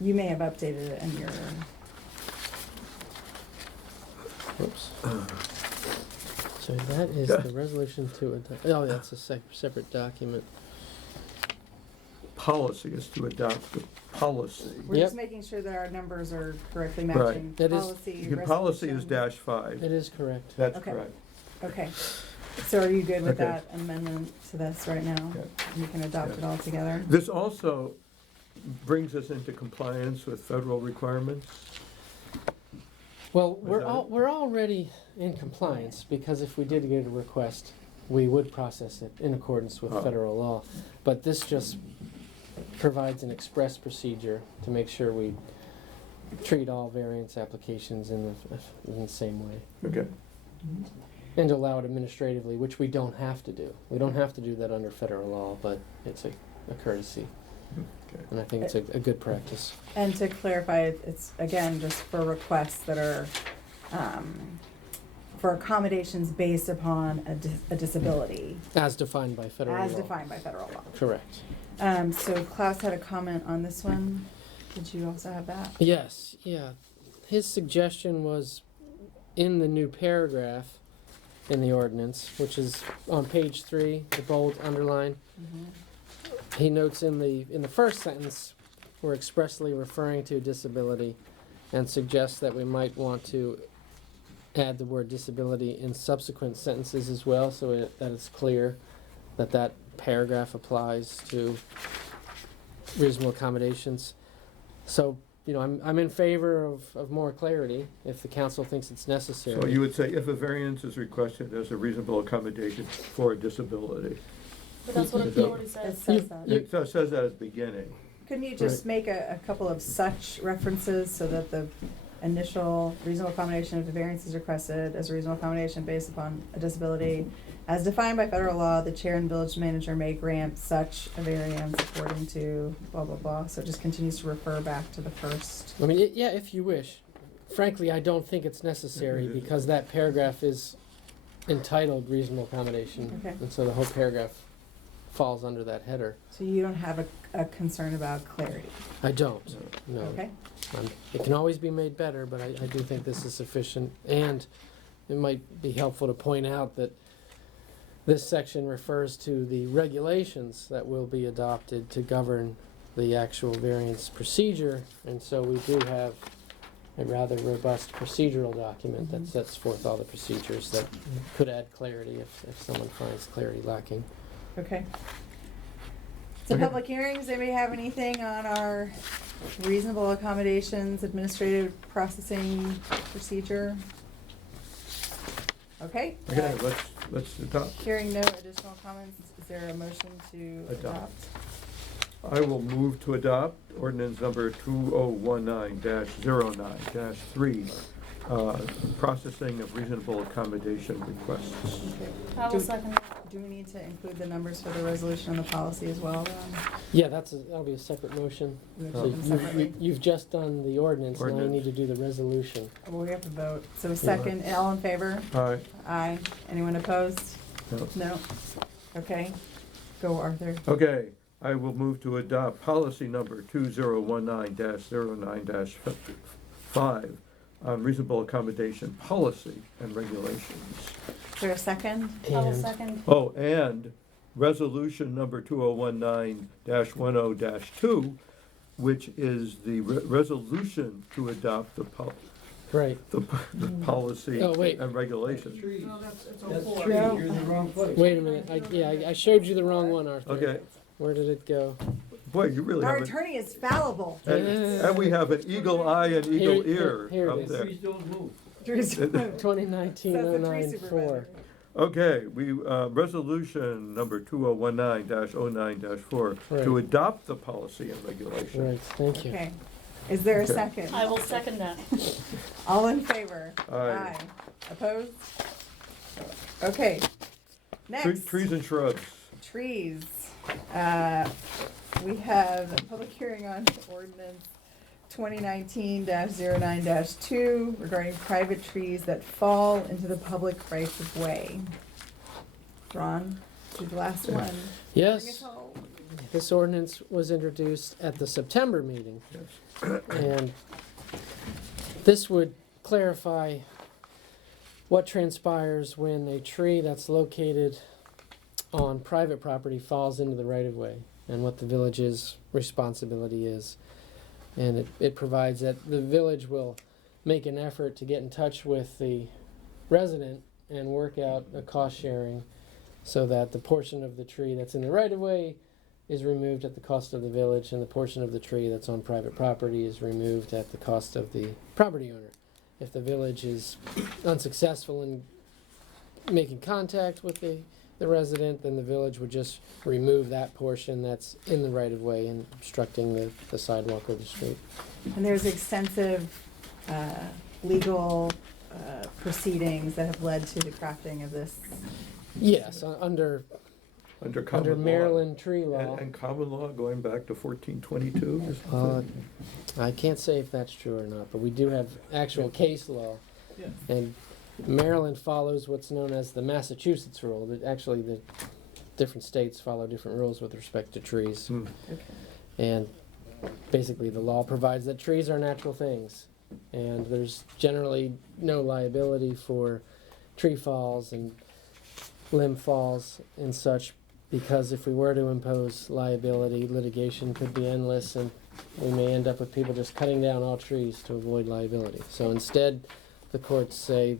You may have updated it in your, Whoops. So that is the resolution to adopt. Oh, that's a separate document. Policy is to adopt the policy. we're Yep. just making sure that our numbers are correctly Right. matching. That is- Policy, Your policy is resolution. -5. It is correct. That's Okay. correct. Okay, so are you good with Okay. that amendment to this right now? Yeah. You can adopt Yeah. it all together? This also brings us into compliance with federal requirements. Well, that we're already in compliance, because if we did get a request, we would process it in accordance with Oh. federal law. But this just provides an express procedure to make sure we treat all variance applications in the same way. Okay. And allow it administratively, which we don't have to do. We don't have to do that under federal law, but it's a courtesy. Okay. And I think it's a good practice. And to clarify, it's again, just for requests that are, for accommodations based upon a disability, As defined by federal law. as defined by federal law. Correct. So Klaus had a comment on this one. Did you also have that? Yes, yeah. His suggestion was in the new paragraph in the ordinance, which is on page 3, the bold underline. He notes in the first sentence, we're expressly referring to disability, and suggests that we might want to add the word disability in subsequent sentences as well, so that it's clear that that paragraph applies to reasonable accommodations. So, I'm in favor of more clarity if the council thinks it's necessary. So you would say if a variance is requested as a reasonable accommodation for a disability. But that's what it already It says. says that. It says that at the beginning. Couldn't you just make a couple of such references so that the initial reasonable accommodation of the variance is requested as a reasonable accommodation based upon a disability? As defined by federal law, the chair and village manager may grant such a variance according to blah, blah, blah. So it just continues to refer back to the first. I mean, yeah, if you wish. Frankly, I don't think it's necessary because that paragraph is entitled reasonable accommodation. Okay. And so the whole paragraph falls under that header. So you don't have a concern about clarity, I don't, no. okay? It can always be made better, but I do think this is sufficient. And it might be helpful to point out that this section refers to the regulations that will be adopted to govern the actual variance procedure. And so we do have a rather robust procedural document that sets forth all the procedures that could add clarity if someone finds clarity lacking. Okay. So Okay. public hearings, anybody have anything on our reasonable accommodations administrative processing procedure? Okay. Okay, let's adopt. Hearing no additional comments, is there a motion to Adopt. adopt? I will move to adopt ordinance number 2019-09-3, processing of reasonable accommodation requests. Okay. I will second that. Do we need to include the numbers for the resolution and the policy as well, then? Yeah, that'll be a separate motion. We So vote them separately? you've just done the ordinance, now you Ordinance. need to do the resolution. Well, we have to vote. So a second, all in favor? Aye. Aye. Anyone opposed? No. No? Okay. Go, Arthur. Okay, I will move to adopt policy number 2019-09-5 on reasonable accommodation policy and regulations. Is there a second? And second. Oh, and resolution number 2019-10-2, which is the resolution to adopt the right. the policy Oh, wait. and regulations. Wait a minute. I showed you the wrong one, Arthur. Okay, Where did it go? boy, you really Our have it. attorney is fallible. And we have an eagle eye and eagle ear Here it up is. there. Drew's- 2019-09-4. Okay, resolution number 2019-09-4 to Right. adopt the policy and regulations. Right, thank you. Okay. Is there a Okay. second? I will second that. All in favor? Aye. Opposed? Okay. Next. Trees and shrubs. Trees. We have a public hearing on ordinance 2019-09-2 regarding private trees that fall into the public rights of way. Ron, do the last one. Bring us Yes, home. this ordinance was introduced at the September meeting. And this would clarify what transpires when a tree that's located on private property falls into the right of way and what the village's responsibility is. And it provides that the village will make an effort to get in touch with the resident and work out a cost sharing so that the portion of the tree that's in the right of way is removed at the cost of the village, and the portion of the tree that's on private property is removed at the cost of the property owner. If the village is unsuccessful in making contact with the resident, then the village would just remove that portion that's in the right of way and obstructing the sidewalk or the street. And there's extensive legal proceedings that have led to the crafting of this. Yes, under Common law. Maryland tree law. And common law going back to 1422 or something? I can't say if that's true or not, but we do have actual case law. Yeah. And Maryland follows what's known as the Massachusetts rule. That actually, the different states follow different rules with respect to trees. Hmm. And basically, the law provides that trees are natural things. And there's generally no liability for tree falls and limb falls and such, because if we were to impose liability, litigation could be endless, and we may end up with people just cutting down all trees to avoid liability. So instead, the courts say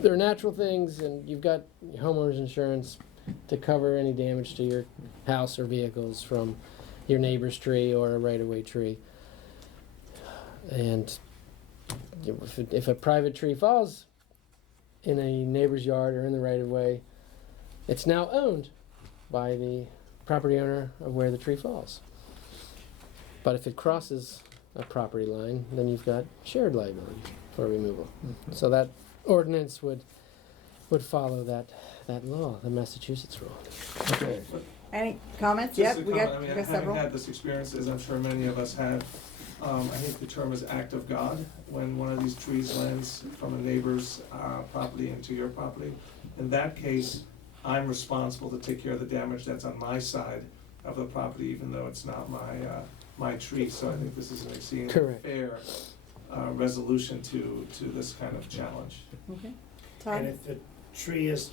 they're natural things, and you've got your homeowner's insurance to cover any damage to your house or vehicles from your neighbor's tree or a right-of-way tree. And if a private tree falls in a neighbor's yard or in the right-of-way, it's now owned by the property owner of where the tree falls. But if it crosses a property line, then you've got shared liability for removal. So that ordinance would follow that law, the Massachusetts rule. Okay. Any comments? Just Yep, a we comment. got, I mean, we got having several. had this experience, as I'm sure many of us have, I think the term is act of God, when one of these trees lands from a neighbor's property into your property. In that case, I'm responsible to take care of the damage that's on my side of the property, even though it's not my tree. So I think this is an exceedingly Correct. fair resolution to this kind of challenge. Okay. And Todd? if the tree is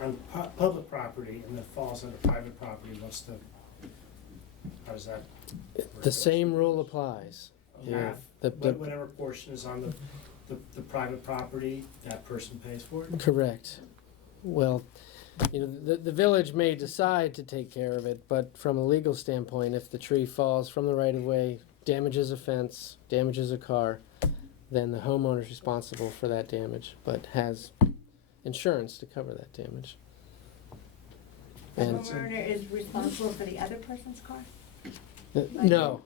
on public property and it falls on private property, how does that? The same rule applies. Half, The- whatever portion is on the private property, that person pays for it? Correct. Well, the village may decide to take care of it, but from a legal standpoint, if the tree falls from the right of way, damages a fence, damages a car, then the homeowner's responsible for that damage, but has insurance to cover that damage. The And homeowner is responsible for the other person's car? No,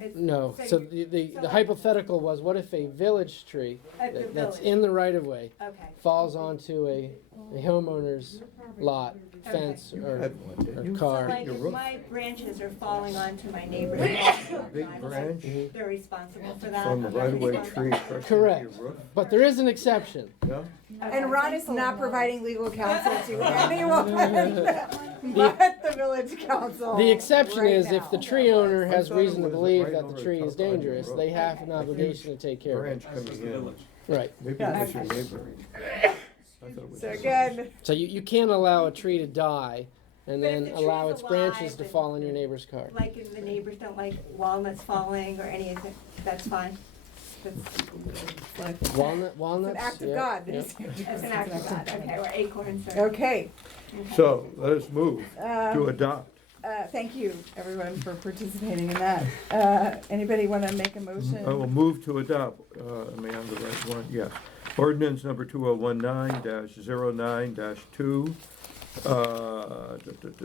It's- no. So the hypothetical was, what if a village tree At the that's village. in the right of way Okay. falls onto a homeowner's lot, fence, or So car? like Your if roof. my branches are falling onto my neighbor's Big lawn, branch they're responsible for that. from a right-of-way tree crushing Correct. your roof, But there is an exception. yeah? And Ron is not providing legal counsel to anyone but the village council. The exception right is now. if the tree owner I has thought it reason to was believe right that over the tree the is top of your dangerous, roof. they have an obligation to take care of it. Branch That's coming the in, village. Right. maybe Yeah. it was your neighbor. I thought it was So your- again, So you can't allow a tree to die and But if then the allow tree's its branches alive to and- fall on your neighbor's car. Like if the neighbors don't like walnuts falling or anything, that's fine. That's Walnuts? it's an act of yeah, God. yeah. that's an act of God, okay, or acorns or. Okay, So, let us move to adopt. thank you, everyone, for participating in that. Anybody want to make a motion? I will move to adopt, am I on the right one? Yes. Ordinance number 2019-09-2,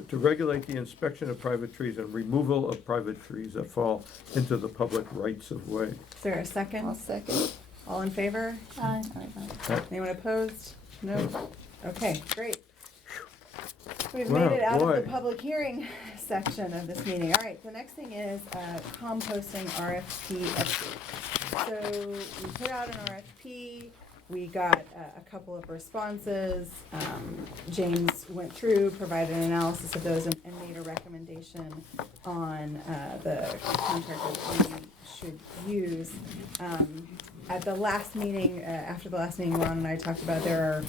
to regulate the inspection of private trees and removal of private trees that fall into the public rights of way. Is there a second? I'll second. All in favor? Aye. Anyone opposed? No? Okay, great. We've Wow, made it out of the boy. public hearing section of this meeting. All right, the next thing is composting RFP update. So we put out an RFP, we got a couple of responses. James went through, provided an analysis of those, and made a recommendation on the contractor that we should use. At the last meeting, after the last meeting, Ron and I talked about there are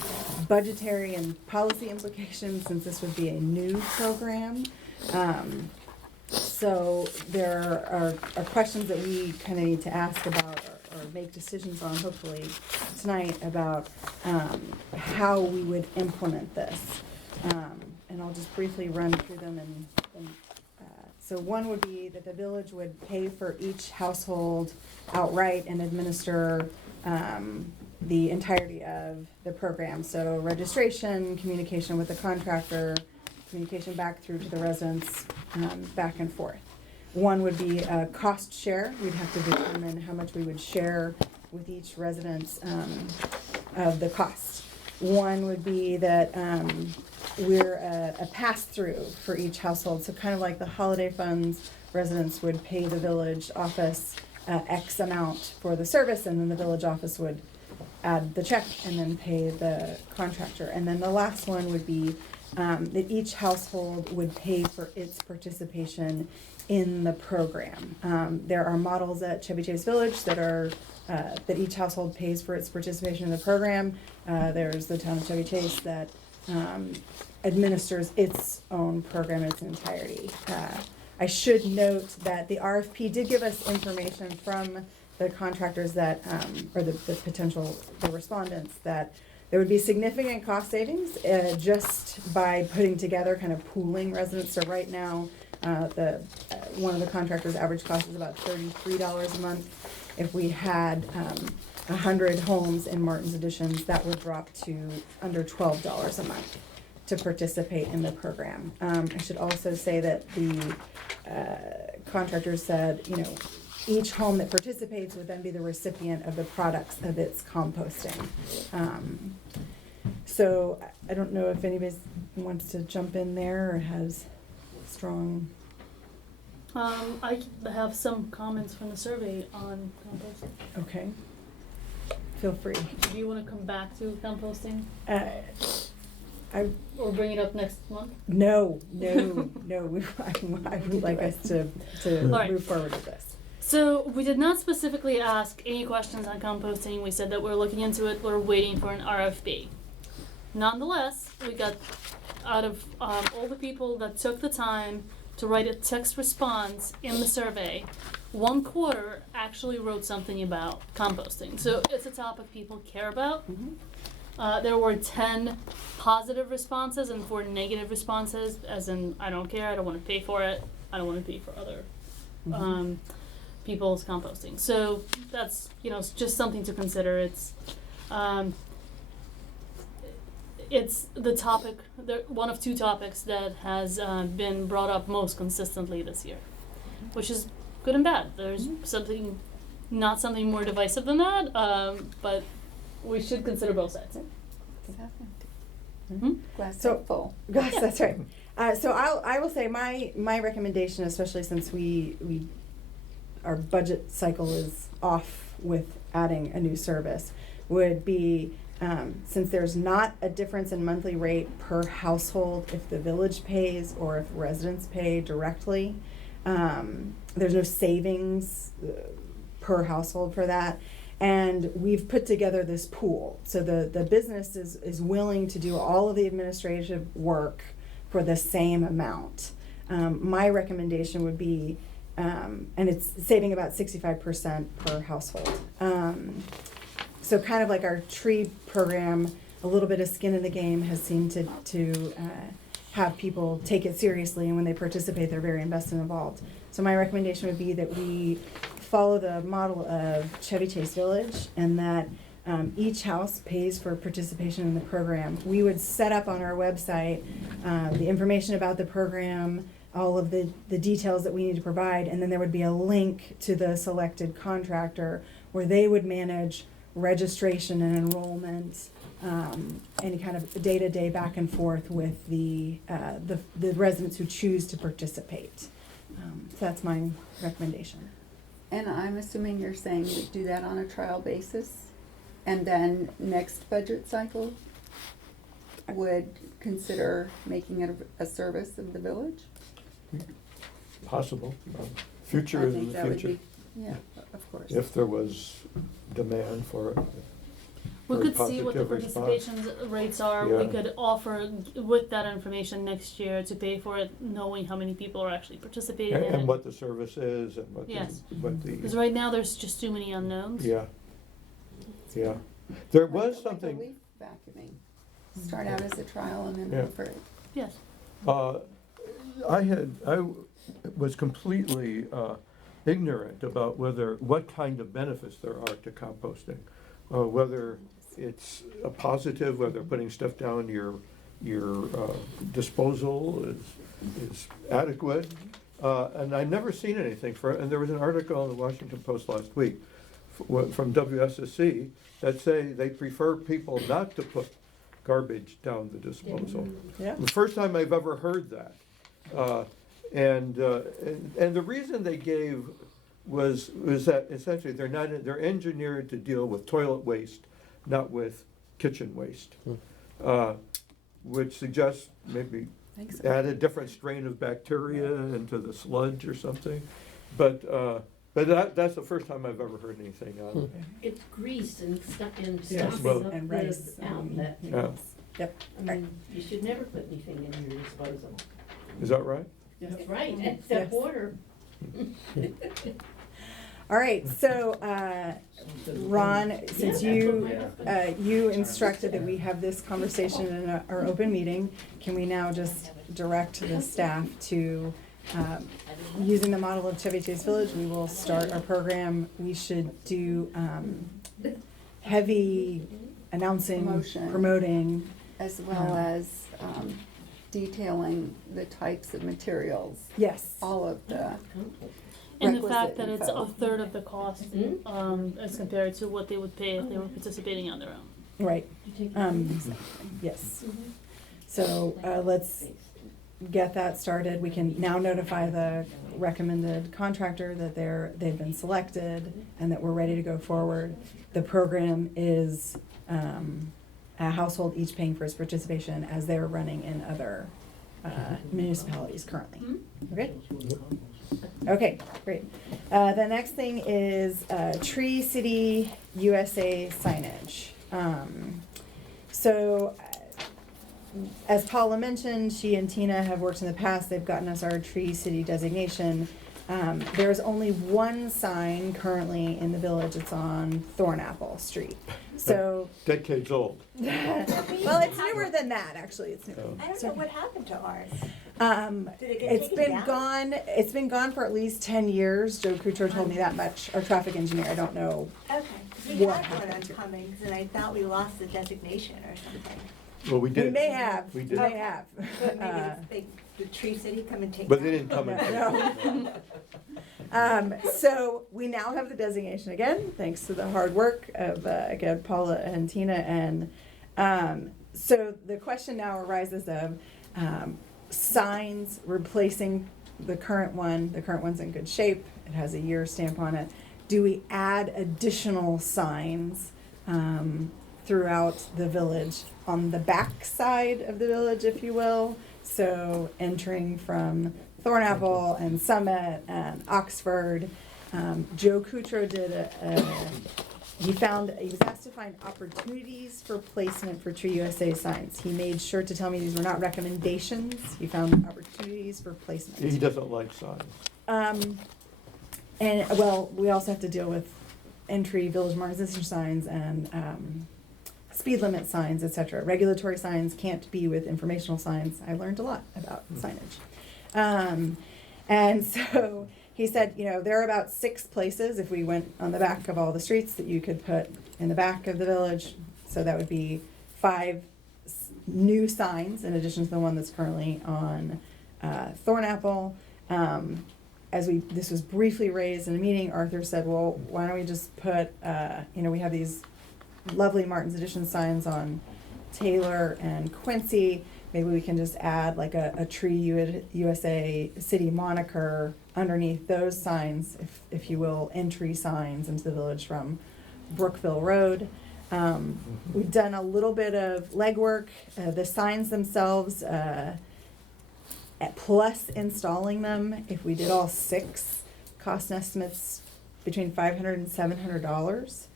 budgetary and policy implications since this would be a new program. So there are questions that we kind of need to ask about or make decisions on, hopefully tonight, about how we would implement this. And I'll just briefly run through them so one would be that the village would pay for each household outright and administer the entirety of the program. So registration, communication with the contractor, communication back through to the residents, back and forth. One would be a cost share. We'd have to determine how much we would share with each resident of the cost. One would be that we're a pass-through for each household. So kind of like the holiday funds, residents would pay the village office X amount for the service, and then the village office would add the check and then pay the contractor. And then the last one would be that each household would pay for its participation in the program. There are models at Chevy Chase Village that are that each household pays for its participation in the program. There's the town of Chevy Chase that administers its own program in its entirety. I should note that the RFP did give us information from the contractors that, or the potential, the respondents, that there would be significant cost savings just by putting together, kind of pooling residents. So right now, one of the contractors' average cost is about $33 a month. If we had 100 homes in Martin's Additions, that would drop to under $12 a month to participate in the program. I should also say that the contractor said, each home that participates would then be the recipient of the products of its composting. So I don't know if anybody wants to jump in there or has strong. I have some comments from the survey on composting. Okay. Feel free. Do you want to come back to composting I or bring it up next month? no. I would like us to Alright. move forward with this. So we did not specifically ask any questions on composting. We said that we're looking into it. We're waiting for an RFP. Nonetheless, we got out of all the people that took the time to write a text response in the survey, 1/4 actually wrote something about composting. So it's a topic people care about. There were 10 positive responses and 4 negative responses, as in, I don't care, I don't want to pay for it, I don't want to pay for other people's composting. So that's, just something to consider. It's the topic, one of 2 topics that has been brought up most consistently this year. which is good and bad. There's something, not something more divisive than that, but we should consider both sides. Exactly. Hmm? Glass So- half full. Yes, that's right. So I will say my recommendation, especially since our budget cycle is off with adding a new service, would be, since there's not a difference in monthly rate per household if the village pays or if residents pay directly, there's no savings per household for that. And we've put together this pool. So the business is willing to do all of the administrative work for the same amount. My recommendation would be, and it's saving about 65% per household. So kind of like our tree program, a little bit of skin in the game has seemed to have people take it seriously, and when they participate, they're very invested and involved. So my recommendation would be that we follow the model of Chevy Chase Village, and that each house pays for participation in the program. We would set up on our website the information about the program, all of the details that we need to provide, and then there would be a link to the selected contractor where they would manage registration and enrollment, any kind of day-to-day back and forth with the residents who choose to participate. So that's my recommendation. And I'm assuming you're saying you do that on a trial basis, and then next budget cycle would consider making it a service of the village? Possible. Future I is think the that would future. be, yeah, of course. If there was demand for it. We Very could see what the positive response. participation rates are. We Yeah. could offer with that information next year to pay for it, knowing how many people are actually participating in it. And what the service is and what Yes. Because the, right now there's just too many unknowns. yeah. Yeah. There Like was a something, leaf vacuuming. Start out as a trial and then Yeah. offer it. Yes. I was completely ignorant about what kind of benefits there are to composting. Whether it's a positive, whether putting stuff down your disposal is adequate. And I'd never seen anything for it. And there was an article in the Washington Post last week from WSSC that say they prefer people not to put garbage down the disposal. Yeah. The first time I've ever heard that. And the reason they gave was that essentially they're engineered to deal with toilet waste, not with kitchen waste. Which suggests maybe Thanks. add a different strain of bacteria into the sludge or something. But that's the first time I've ever heard anything on it. It's grease and stuff and Yes, stuff well- up And the rice. outlet. Yeah. Yep. I mean, you should never put anything in your disposal. Is that right? That's right, Yes. except water. All right, so, Ron, since you instructed that we have this conversation in our open meeting, can we now just direct the staff to, using the model of Chevy Chase Village, we will start our program. We should do, heavy announcing, Promotion. promoting. As well as detailing the types of materials, Yes. all of the, And the requisite fact that it's info. a third of the cost, as compared to what they would pay if they were participating on their own. Right. Yes. So, let's get that started. We can now notify the recommended contractor that they've been selected and that we're ready to go forward. The program is, a household each paying for its participation as they're running in other, municipalities currently. Okay? Okay, great. The next thing is, Tree City USA signage. So, as Paula mentioned, she and Tina have worked in the past, they've gotten us our Tree City designation. There's only one sign currently in the village, it's on Thornapple Street. So, Decades old. well, it's newer than that, actually, it's newer. I don't know what happened to ours. Did it get It's taken been down? it's been gone for at least 10 years. Joe Cutro told me that much, our traffic engineer, I don't know. Okay, 'cause we What had one on happened to it? Cummings, and I thought we lost the designation or something. Well, we did. We may have, We we did. may have. But maybe did Tree City come and take But they that? didn't come and. No. So we now have the designation again, thanks to the hard work of, again, Paula and Tina. And so the question now arises of signs replacing the current one. The current one's in good shape. It has a year stamp on it. Do we add additional signs throughout the village on the back side of the village, if you will? So entering from Thornapple and Summit and Oxford. Joe Cutro did he was asked to find opportunities for placement for Tree USA signs. He made sure to tell me these were not recommendations. He found opportunities for placement. He doesn't like signs. And, well, we also have to deal with entry, village marketization signs, and speed limit signs, etc. Regulatory signs can't be with informational signs. I learned a lot about signage. And so he said, there are about 6 places if we went on the back of all the streets that you could put in the back of the village. So that would be 5 new signs in addition to the one that's currently on Thornapple. This was briefly raised in a meeting, Arthur said, well, why don't we just put, we have these lovely Martin's Edition signs on Taylor and Quincy. Maybe we can just add like a Tree USA city moniker underneath those signs, if you will, entry signs into the village from Brookville Road. We've done a little bit of legwork. The signs themselves, plus installing them, if we did all 6, cost estimates between $500 and $700.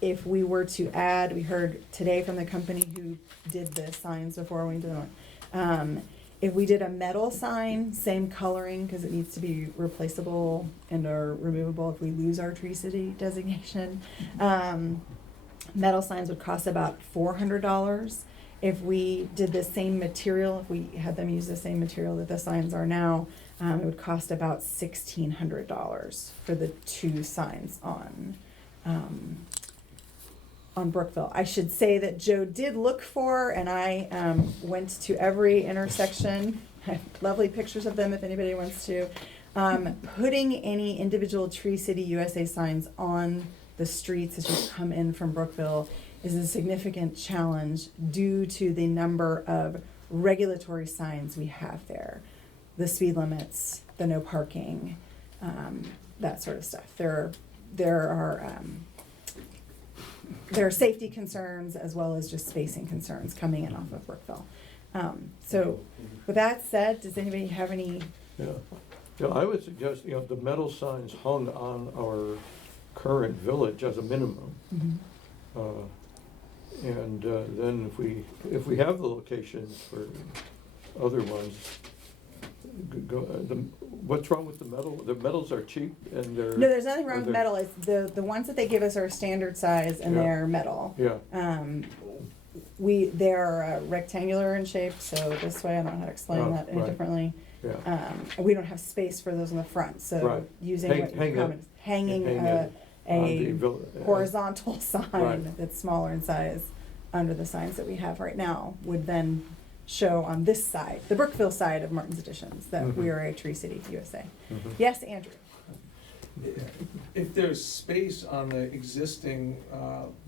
If we were to add, we heard today from the company who did the signs before we did one. If we did a metal sign, same coloring, because it needs to be replaceable and or removable if we lose our Tree City designation. Metal signs would cost about $400. If we did the same material, if we had them use the same material that the signs are now, it would cost about $1,600 for the 2 signs on Brookville. I should say that Joe did look for, and I went to every intersection. I have lovely pictures of them if anybody wants to. Putting any individual Tree City USA signs on the streets as you come in from Brookville is a significant challenge due to the number of regulatory signs we have there. The speed limits, the no parking, that sort of stuff. There are safety concerns as well as just spacing concerns coming in off of Brookville. So with that said, does anybody have any? Yeah, I would suggest, the metal signs hung on our current village as a minimum. Mm-hmm. And then if we have the locations for other ones, what's wrong with the metal? The metals are cheap and they're... No, there's nothing wrong with metal. It's the ones that they give us are standard size and they're metal. Yeah. They're rectangular in shape, so this way I don't know how to explain that any differently. Yeah. We don't have space for those in the front, so using hanging a horizontal sign that's smaller in size under the signs that we have right now would then show on this side, the Brookville side of Martin's Editions, that we are a Tree City USA. Yes, Andrew? If there's space on the existing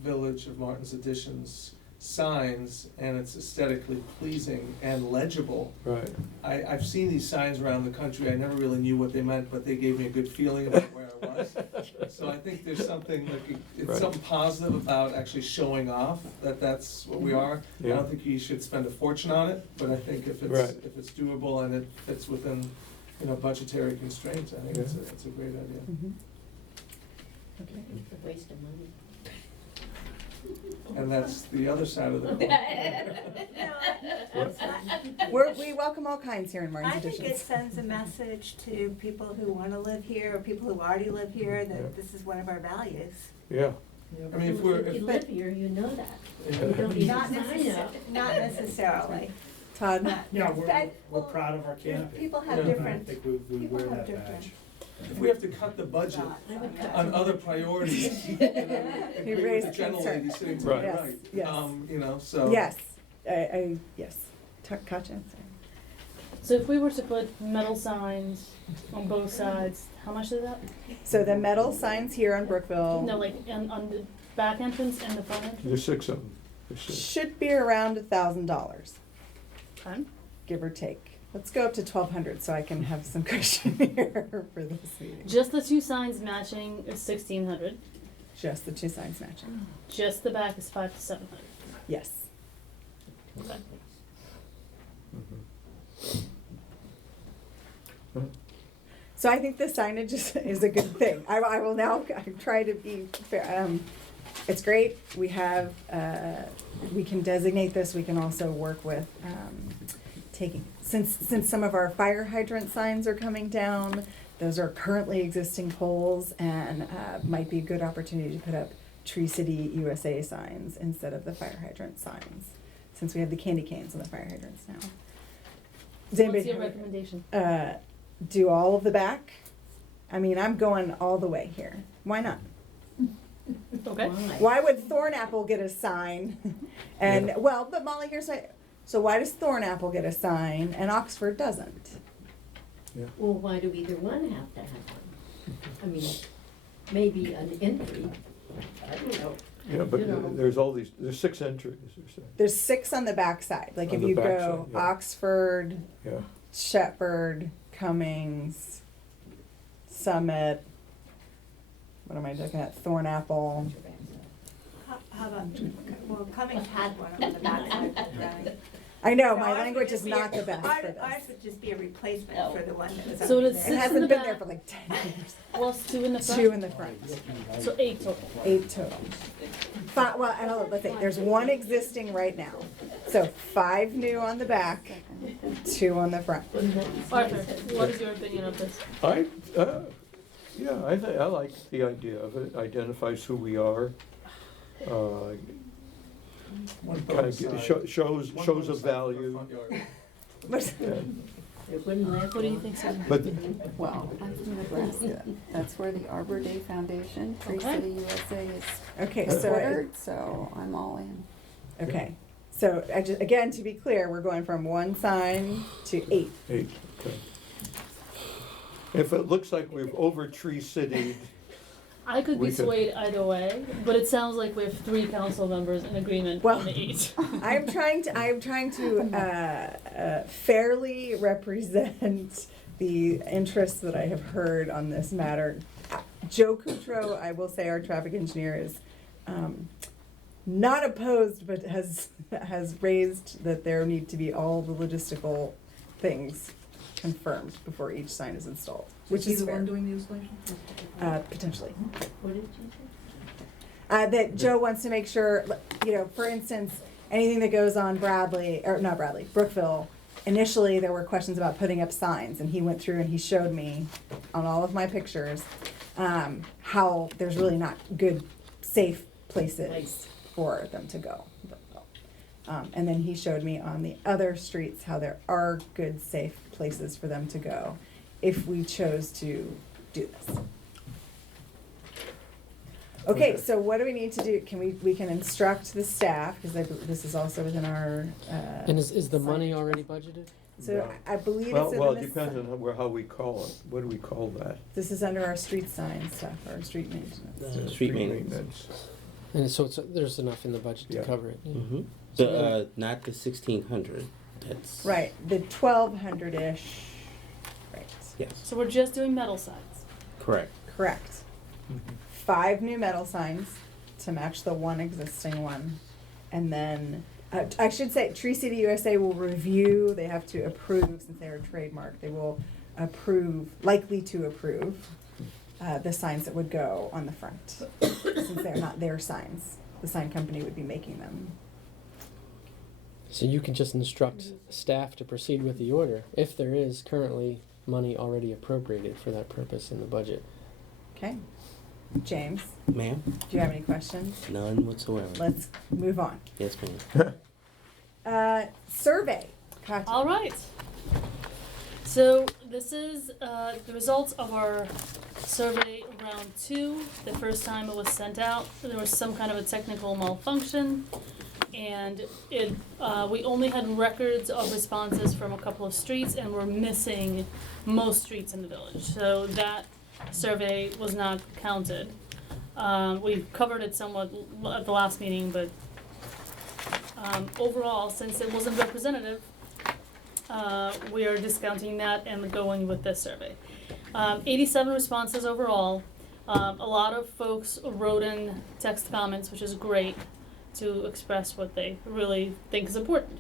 Village of Martin's Editions signs and it's aesthetically pleasing and legible. Right. I've seen these signs around the country. I never really knew what they meant, but they gave me a good feeling about where I was. So I think there's something, it's something positive about actually showing off that that's what we are. Yeah. I don't think you should spend a fortune on it, but I think if it's doable and it fits within, budgetary constraints, I think it's a great idea. Okay, it's a waste of money. And that's the other side of the coin. We welcome all kinds here in Martin's I think Editions. it sends a message to people who want to live here or people who already live here that this is one of our values. Yeah. I mean, if you live here, you know that. You don't need Not to sign up. Not necessarily. Todd? Yeah, we're proud of our canopy. People have And I different. think we people wear have that different. badge. If we have to cut the budget on other priorities, You agree with raised the gentle concern. lady sitting to Right. my right. Yes. So. Yes, yes. Katja, sorry. So if we were to put metal signs on both sides, how much is that? So the metal signs here on Brookville No, like on the back entrance and the front entrance? There's 6 of them. There's 6. should be around $1,000, Okay. give or take. Let's go up to 1,200 so I can have some cushion here for this meeting. Just the two signs matching is 1,600. Just the two signs matching. Just the back is 500 to 700. Yes. Okay. So I think the signage is a good thing. I will now try to be fair. It's great. We have, we can designate this. We can also work with taking, since some of our fire hydrant signs are coming down, those are currently existing poles and might be a good opportunity to put up Tree City USA signs instead of the fire hydrant signs, since we have the candy canes on the fire hydrants now. Does anybody What's your have- recommendation? Do all of the back? I mean, I'm going all the way here. Why not? Okay. Why would Thornapple get a sign? And, Yeah. well, but Molly, here's my, so why does Thornapple get a sign and Oxford doesn't? Well, why do either one have to have one? I mean, maybe an entry, I don't know. Yeah, but You know. there's 6 entries, you're saying. There's 6 on the backside. Like On if the you backside, go yeah. Oxford, Yeah. Shepherd, Cummings, Summit, what am I looking at? Thornapple. How about, well, Cummings had one on the backside. I know, So my ours would language just is be not the best Ours for this. would just be a replacement for the one that was So already it's there. It 6 in hasn't the been back. there for like 10 years. Plus 2 in the front? 2 in the front. So 8 total. 8 total. Well, I don't know, let's see, there's 1 existing right now. So 5 new on the back, 2 on the front. Arthur, what is your opinion of this? I like the idea of it. Identifies who we are. One Kind both of sides. shows One shows both of sides for value. front yard. Yeah. It wouldn't last What do you long. think, Susan? But Well, I'm from Nebraska. That's where the Arbor Day Foundation, Tree Okay. City USA is Okay, so, headquartered, so I'm all in. okay. So I just, again, to be clear, we're going from 1 sign to 8. 8, okay. If it looks like we've over Tree City'd, I could be We could- swayed either way, but it sounds like we have 3 council members in agreement Well- on the 8. I'm trying to fairly represent the interests that I have heard on this matter. Joe Kutro, I will say, our traffic engineer, is not opposed, but has raised that there need to be all the logistical things confirmed before each sign is installed, which is fair. doing the installation? Potentially. What did you say? That Joe wants to make sure, for instance, anything that goes on Brookville, initially there were questions about putting up signs, and he went through and he showed me on all of my pictures, how there's really not good, safe places for them to go. And then he showed me on the other streets how there are good, safe places for them to go if we chose to do this. Okay, so what do we need to do? We can instruct the staff, because this is also within our, And is the money already budgeted? so I believe well, it's it in this. depends on how we call it. What do we call that? This is under our street sign stuff, our street maintenance. Street maintenance. And so there's enough in the budget to Yeah. cover it. Mm-hmm. So Not the 1,600. That's Right, the 1,200-ish, right, Yes, So we're just doing metal signs. correct. correct. 5 new metal signs to match the 1 existing one. And then, I should say, Tree City USA will review, they have to approve, since they are trademarked, they will likely to approve the signs that would go on the front. Since they're not their signs, the sign company would be making them. So you can just instruct staff to proceed with the order if there is currently money already appropriated for that purpose in the budget. Okay? James, Ma'am? do you have any questions? None whatsoever. Let's move on. Yes, ma'am. Survey. Katya. All right. So this is the results of our survey round 2. The first time it was sent out, there was some kind of a technical malfunction. and we only had records of responses from a couple of streets, and we're missing most streets in the village. So that survey was not counted. We covered it somewhat at the last meeting, but overall, since it wasn't representative, we are discounting that and going with this survey. 87 responses overall. A lot of folks wrote in text comments, which is great, to express what they really think is important.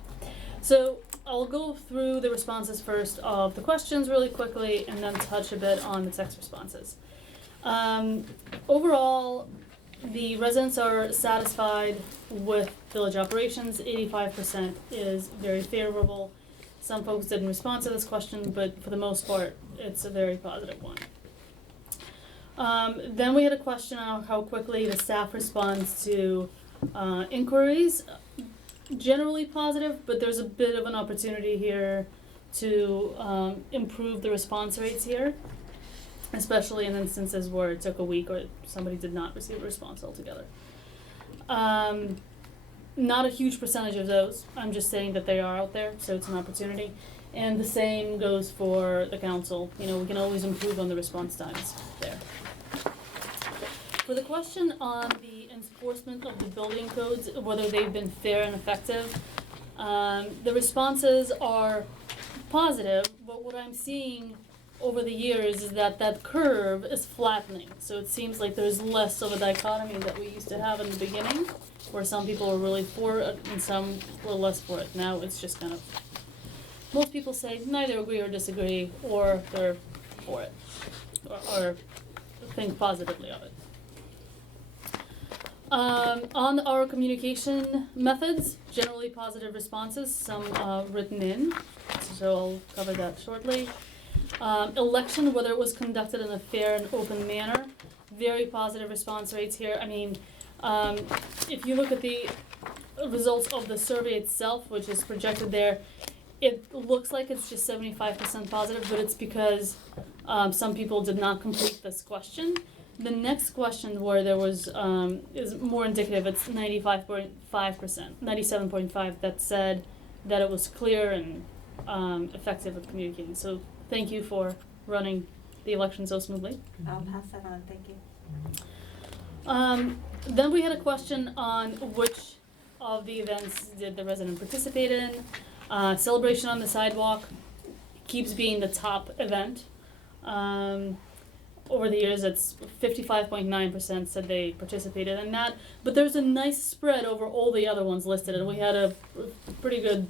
So I'll go through the responses first of the questions really quickly, and then touch a bit on the text responses. Overall, the residents are satisfied with village operations. 85% is very favorable. Some folks didn't respond to this question, but for the most part, it's a very positive one. Then we had a question on how quickly the staff responds to inquiries. Generally positive, but there's a bit of an opportunity here to improve the response rates here, especially in instances where it took a week or somebody did not receive a response altogether. Not a huge percentage of those. I'm just saying that they are out there, so it's an opportunity. And the same goes for the council. You know, we can always improve on the response times there. For the question on the enforcement of the building codes, whether they've been fair and effective, the responses are positive, but what I'm seeing over the years is that that curve is flattening. So it seems like there's less of a dichotomy that we used to have in the beginning, where some people were really for it and some were less for it. Now it's just kind of, most people say neither agree or disagree, or they're for it, or think positively of it. On our communication methods, generally positive responses, some written in, so I'll cover that shortly. Election, whether it was conducted in a fair and open manner, very positive response rates here. I mean, if you look at the results of the survey itself, which is projected there, it looks like it's just 75% positive, but it's because some people did not complete this question. The next question where there was is more indicative. It's 95.5%, 97.5% that said that it was clear and effective at communicating. So thank you for running the election so smoothly. I'll pass that on, thank you. Then we had a question on which of the events did the resident participate in. Celebration on the sidewalk keeps being the top event. Over the years, it's 55.9% said they participated in that. But there's a nice spread over all the other ones listed, and we had a pretty good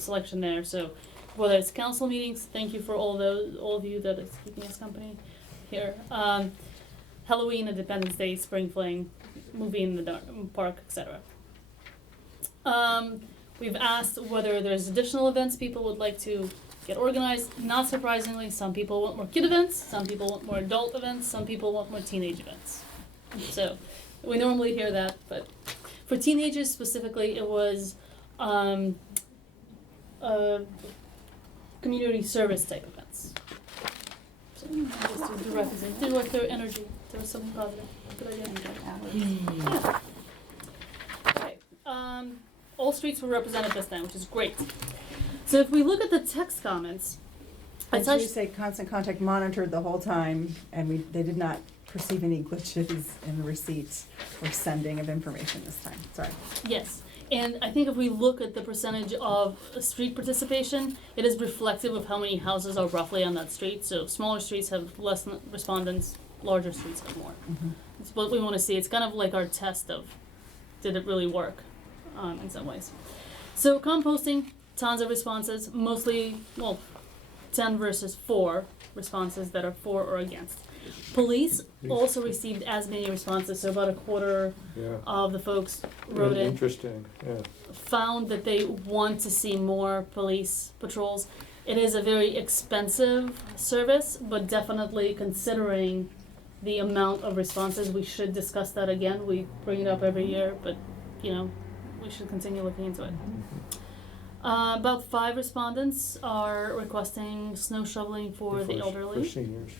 selection there. So whether it's council meetings, thank you for all of you that is keeping us company here. Halloween, Independence Day, Spring Fling, movie in the park, etc. We've asked whether there's additional events people would like to get organized. Not surprisingly, some people want more kid events, some people want more adult events, some people want more teenage events. So we normally hear that, but for teenagers specifically, it was community service type events. So just to direct their energy towards something positive. Good idea. Yeah. Okay. All streets were represented this time, which is great. So if we look at the text comments, And so you say constant contact monitored the whole time, and they did not perceive any glitches in the receipt or sending of information this time. Sorry. Yes, and I think if we look at the percentage of street participation, it is reflective of how many houses are roughly on that street. So smaller streets have less respondents, larger streets have more. Mm-hmm. It's what we want to see. It's kind of like our test of, did it really work, in some ways. So composting, tons of responses, mostly, 10 versus 4 responses that are for or against. Police also received as many responses, so about a quarter of the folks wrote in. Interesting, yeah. Found that they want to see more police patrols. It is a very expensive service, but definitely considering the amount of responses, we should discuss that again. We bring it up every year, but we should continue looking into it. About 5 respondents are requesting snow shoveling for the elderly. For seniors.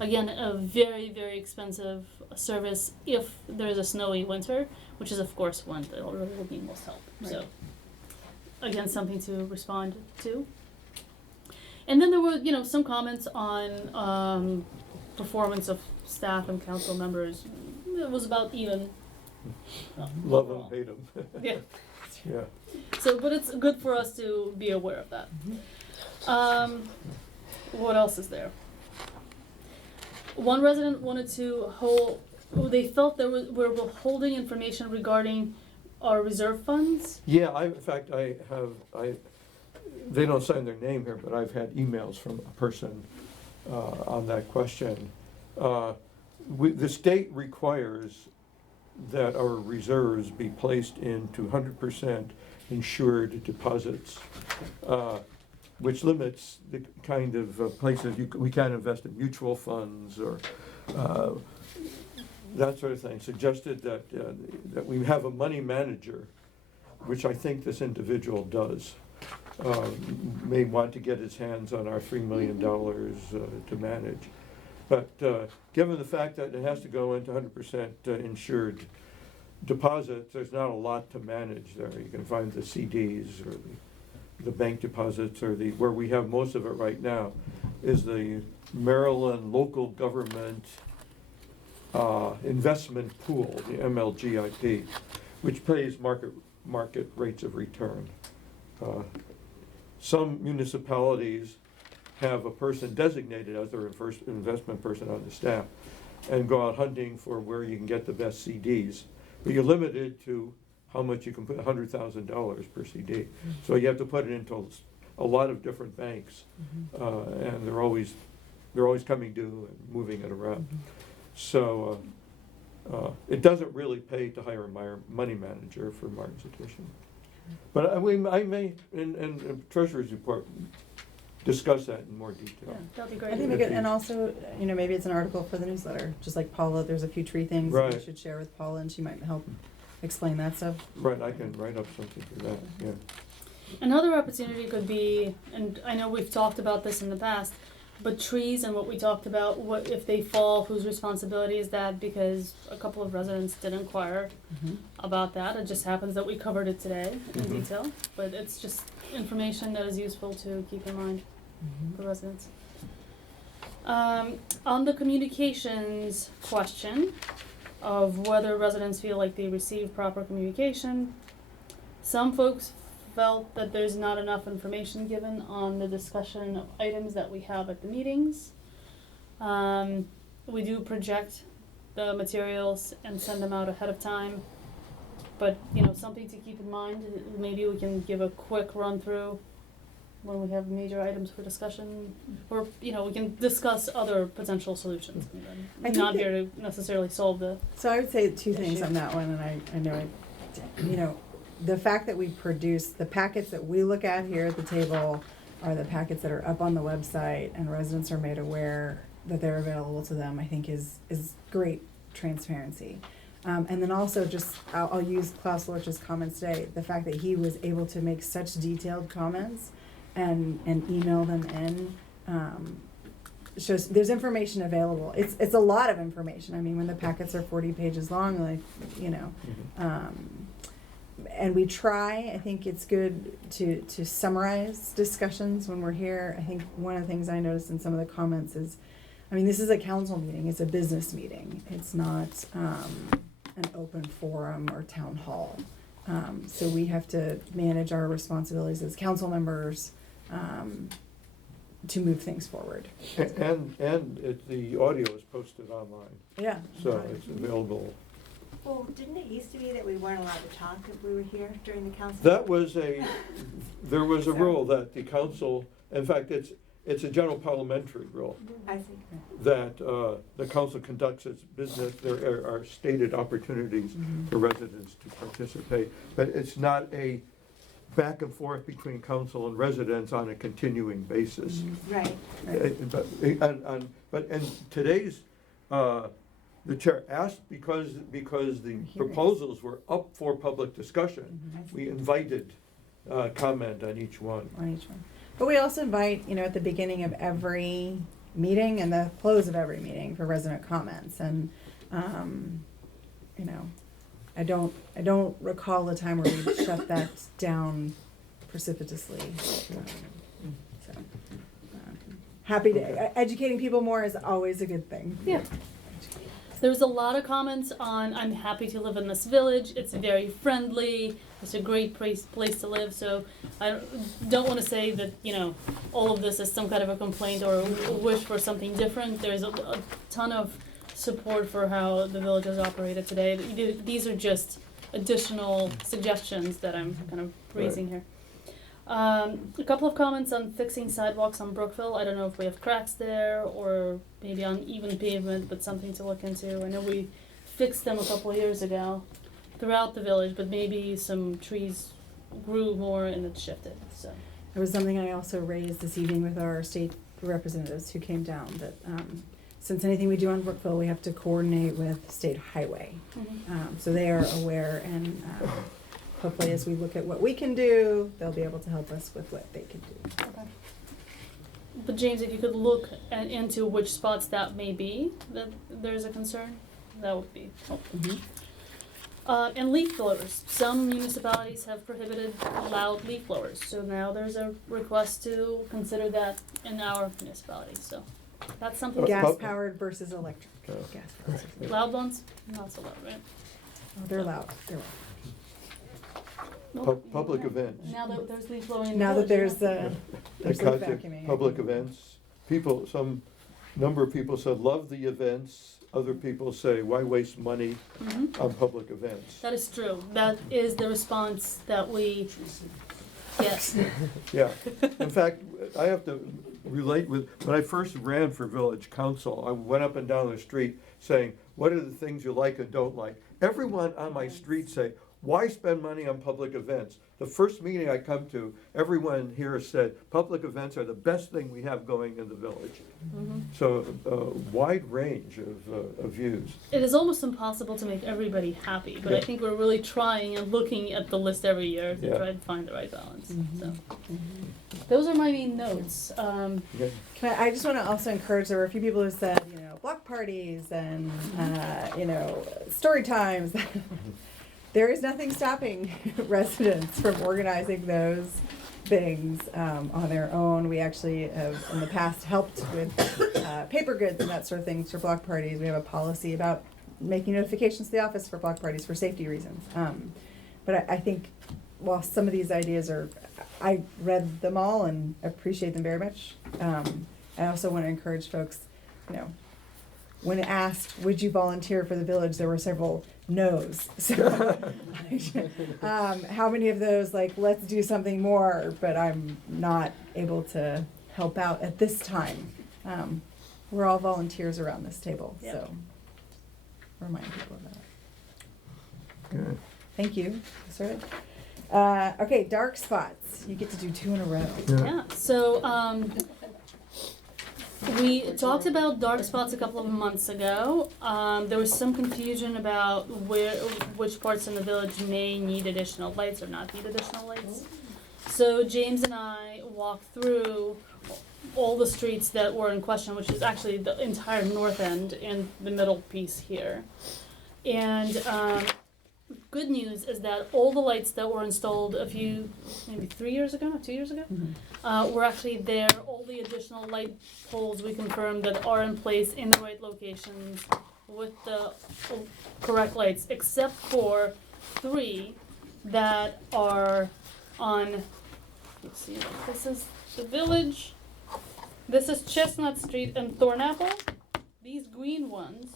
Again, a very, very expensive service if there's a snowy winter, which is of course when it really will need most help. So, again, something to respond to. And then there were, some comments on performance of staff and council members. It was about even. Love them, hate them. Yeah. Yeah. So, but it's good for us to be aware of that. What else is there? One resident wanted to they felt we're withholding information regarding our reserve funds. Yeah, in fact, they don't sign their name here, but I've had emails from a person on that question. The state requires that our reserves be placed into 100% insured deposits, which limits the kind of places we can't invest in mutual funds or that sort of thing. Suggested that we have a money manager, which I think this individual does. May want to get his hands on our $3 million to manage. But given the fact that it has to go into 100% insured deposits, there's not a lot to manage there. You can find the CDs or the bank deposits, or where we have most of it right now is the Maryland Local Government Investment Pool, the MLGIP, which pays market rates of return. Some municipalities have a person designated as their first investment person on the staff and go out hunting for where you can get the best CDs. But you're limited to how much you can put, $100,000 per CD. So you have to put it into a lot of different banks, and they're always coming due and moving it around. So it doesn't really pay to hire a money manager for Martin's Edition. But I may, in Treasurer's report, discuss that in more detail. Yeah, that'd be I great. think we could, and also, maybe it's an article for the newsletter, just like Paula, there's a few tree things that we Right. should share with Paula, and she might help explain that stuff. Right, I can write up something for that, yeah. Another opportunity could be, and I know we've talked about this in the past, but trees and what we talked about, what if they fall, whose responsibility is that? Because a couple of residents did inquire about that. It just happens that we covered it today in detail, but it's just information that is useful to keep in mind for residents. On the communications question of whether residents feel like they receive proper communication, some folks felt that there's not enough information given on the discussion of items that we have at the meetings. We do project the materials and send them out ahead of time, but something to keep in mind, maybe we can give a quick run through when we have major items for discussion, or we can discuss other potential solutions. I think Not that- here to necessarily solve the So I would say two things issue. on that one, and I know the fact that we produce the packets that we look at here at the table are the packets that are up on the website, and residents are made aware that they're available to them, I think is great transparency. And then also just, I'll use Klaus Lorch's comments today, the fact that he was able to make such detailed comments and email them in, shows there's information available. It's a lot of information. I mean, when the packets are 40 pages long, and we try, I think it's good to summarize discussions when we're here. I think one of the things I noticed in some of the comments is, this is a council meeting, it's a business meeting. It's not an open forum or town hall. So we have to manage our responsibilities as council members to move things forward. And the audio is posted online, Yeah. so it's available. Well, didn't it used to be that we weren't allowed to talk if we were here during the council? There was a rule that the council, in fact, it's a general parliamentary rule, I see. that the council conducts its business. There are stated opportunities for residents to participate, but it's not a back and forth between council and residents on a continuing basis. Right. But in today's, the chair asked, because the proposals were up for public discussion, we invited comment on each one. On each one. But we also invite, at the beginning of every meeting and the close of every meeting for resident comments. And, you know, I don't recall a time where we shut that down precipitously. Happy to, educating people more is always a good thing. Yeah. There was a lot of comments on, I'm happy to live in this village, it's very friendly, it's a great place to live, so I don't want to say that, you know, all of this is some kind of a complaint or a wish for something different. There's a ton of support for how the village is operated today. These are just additional suggestions that I'm kind of raising here. A couple of comments on fixing sidewalks on Brookville. I don't know if we have cracks there or maybe uneven pavement, but something to look into. I know we fixed them a couple of years ago throughout the village, but maybe some trees grew more and it shifted, so. It was something I also raised this evening with our state representatives who came down, that since anything we do on Brookville, we have to coordinate with State Highway. So they are aware, and hopefully as we look at what we can do, they'll be able to help us with what they can do. Okay. But James, if you could look into which spots that may be, that there's a concern, that would be helpful. And leaf blowers. Some municipalities have prohibited loud leaf blowers, so now there's a request to consider that in our municipality, so that's something. Gas powered versus electric. Gas powered. Loud ones, not so loud, right? Oh, they're loud, they're loud. Public events. Now that there's leaf blowing. Now that there's The leaf concept, vacuuming. public events, people, some number of people said, love the events. Other people say, why waste money on public events? That is true. That is the response that we get. Yeah. In fact, I have to relate with, when I first ran for village council, I went up and down the street saying, what are the things you like and don't like? Everyone on my street say, why spend money on public events? The first meeting I come to, everyone here said, public events are the best thing we have going in the village. So wide range of views. It is almost impossible to make everybody happy, but I think we're really trying and looking at the list every year to try to find the right balance. So those are my main notes. I just want to also encourage, there were a few people who said, you know, block parties and, you know, story times. There is nothing stopping residents from organizing those things on their own. We actually have in the past helped with paper goods and that sort of things for block parties. We have a policy about making notifications to the office for block parties for safety reasons. But I think while some of these ideas are, I read them all and appreciate them very much. I also want to encourage folks, you know, when asked, would you volunteer for the village, there were several no's. So, how many of those, like, let's do something more, but I'm not able to help out at this time. We're all volunteers around this table, so remind people of that. Good. Thank you. Started. Okay, dark spots. You get to do 2 in a row. Yeah, so we talked about dark spots a couple of months ago. There was some confusion about which parts in the village may need additional lights or not need additional lights. So James and I walked through all the streets that were in question, which is actually the entire north end and the middle piece here. And good news is that all the lights that were installed maybe 3 years ago, 2 years ago, were actually there. All the additional light poles we confirmed that are in place in the right locations with the correct lights, except for 3 that are on, let's see, this is the village, this is Chestnut Street and Thornapple. These green ones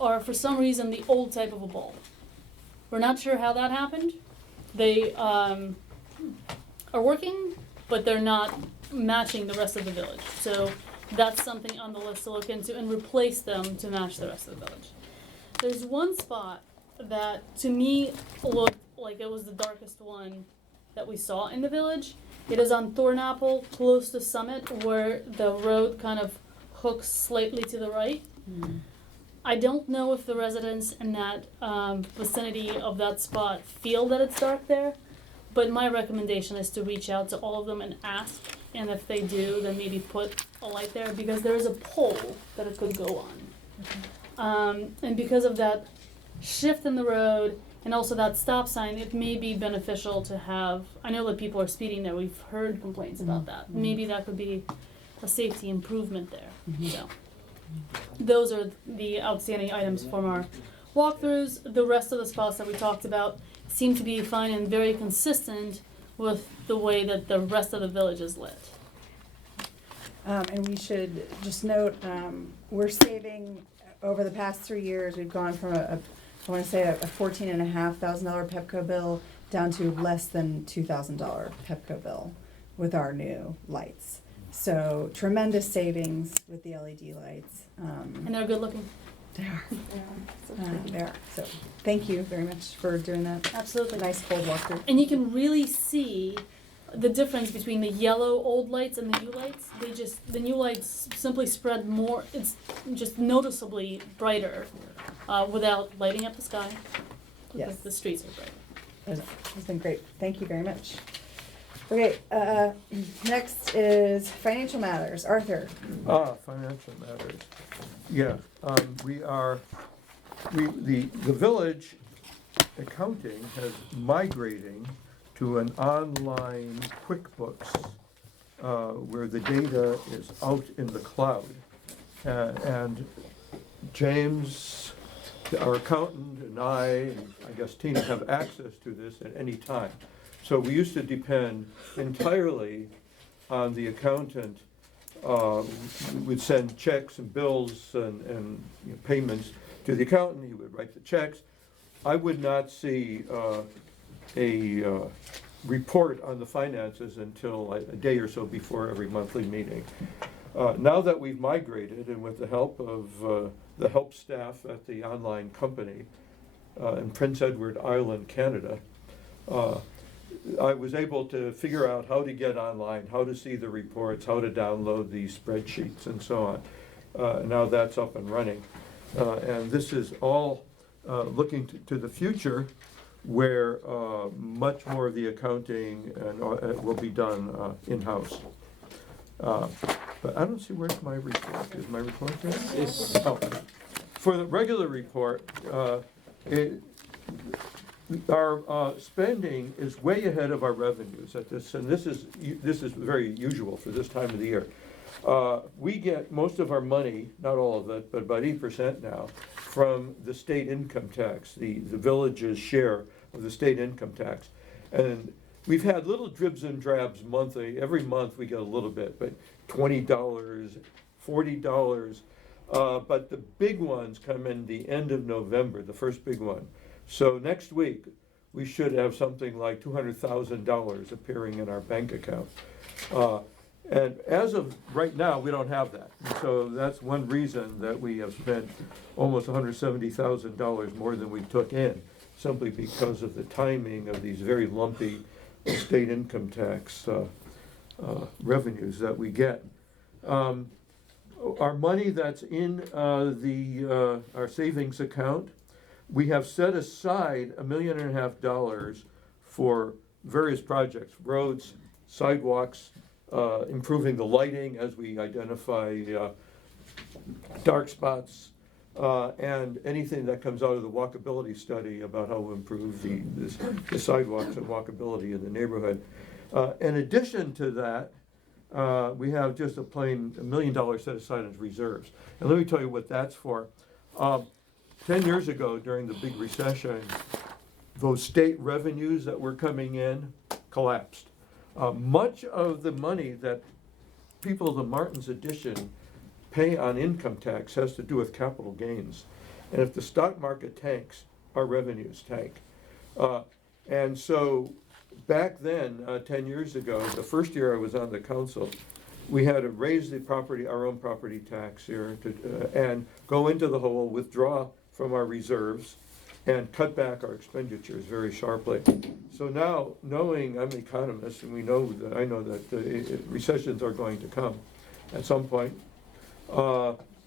are for some reason the old type of a bulb. We're not sure how that happened. They are working, but they're not matching the rest of the village. So that's something on the list to look into and replace them to match the rest of the village. There's one spot that to me looked like it was the darkest one that we saw in the village. It is on Thornapple, close to Summit, where the road kind of hooks slightly to the right. I don't know if the residents in that vicinity of that spot feel that it's dark there, But my recommendation is to reach out to all of them and ask, and if they do, then maybe put a light there, because there is a pole that it could go on. And because of that shift in the road and also that stop sign, it may be beneficial to have, I know that people are speeding there, we've heard complaints about that. Maybe that could be a safety improvement there, so. Those are the outstanding items from our walkthroughs. The rest of the spots that we talked about seem to be fine and very consistent with the way that the rest of the village is lit. And we should just note, we're saving, over the past 3 years, we've gone from I wanna say a $14,500 Pepco bill down to less than $2,000 Pepco bill with our new lights. So tremendous savings with the LED lights. And they're good looking. They are. They are. So thank you very much for doing that. Absolutely. Nice cold walkthrough. And you can really see the difference between the yellow old lights and the new lights. The new lights simply spread more, it's just noticeably brighter without lighting up the sky. Because Yes. the streets are brighter. It's been great. Thank you very much. Okay, next is financial matters. Arthur. Financial matters. Yeah, the village accounting has migrating to an online QuickBooks, where the data is out in the cloud. And James, our accountant, and I guess Tina, have access to this at any time. So we used to depend entirely on the accountant. We would send checks and bills and payments to the accountant. He would write the checks. I would not see a report on the finances until a day or so before every monthly meeting. Now that we've migrated, and with the help of the help staff at the online company in Prince Edward Island, Canada, I was able to figure out how to get online, how to see the reports, how to download these spreadsheets and so on. Now that's up and running. And this is all looking to the future, where much more of the accounting will be done in-house. But I don't see where's my report. Is my report there? Yes. Oh. For the regular report, our spending is way ahead of our revenues at this, and this is very usual for this time of the year. We get most of our money, not all of it, but about 8% now, from the state income tax, the village's share of the state income tax. And we've had little dribs and drabs monthly. Every month we get a little bit, but $20, $40. But the big ones come in the end of November, the first big one. So next week, we should have something like $200,000 appearing in our bank account. And as of right now, we don't have that. And so that's one reason that we have spent almost $170,000 more than we took in, simply because of the timing of these very lumpy state income tax revenues that we get. Our money that's in our savings account, we have set aside $1.5 million for various projects, roads, sidewalks, improving the lighting as we identify dark spots, and anything that comes out of the walkability study about how to improve the sidewalks and walkability in the neighborhood. In addition to that, we have just a plain $1 million set aside as reserves. And let me tell you what that's for. 10 years ago, during the big recession, those state revenues that were coming in collapsed. Much of the money that people of the Martins Addition pay on income tax has to do with capital gains. And if the stock market tanks, our revenues tank. And so back then, 10 years ago, the first year I was on the council, we had to raise our own property tax here and go into the hole, withdraw from our reserves, and cut back our expenditures very sharply. So now, knowing I'm an economist, and I know that recessions are going to come at some point,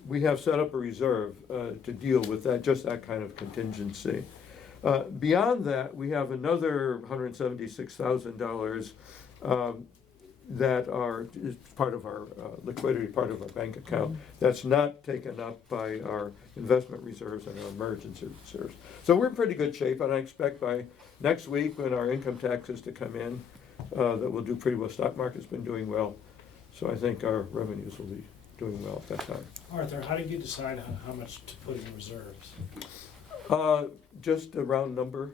we have set up a reserve to deal with just that kind of contingency. Beyond that, we have another $176,000 that is part of our liquidity, part of our bank account, that's not taken up by our investment reserves and our emergency reserves. So we're in pretty good shape, and I expect by next week, when our income tax is to come in, that we'll do pretty well. Stock market's been doing well, so I think our revenues will be doing well at that time. Arthur, how do you decide how much to put in reserves? Just a round number.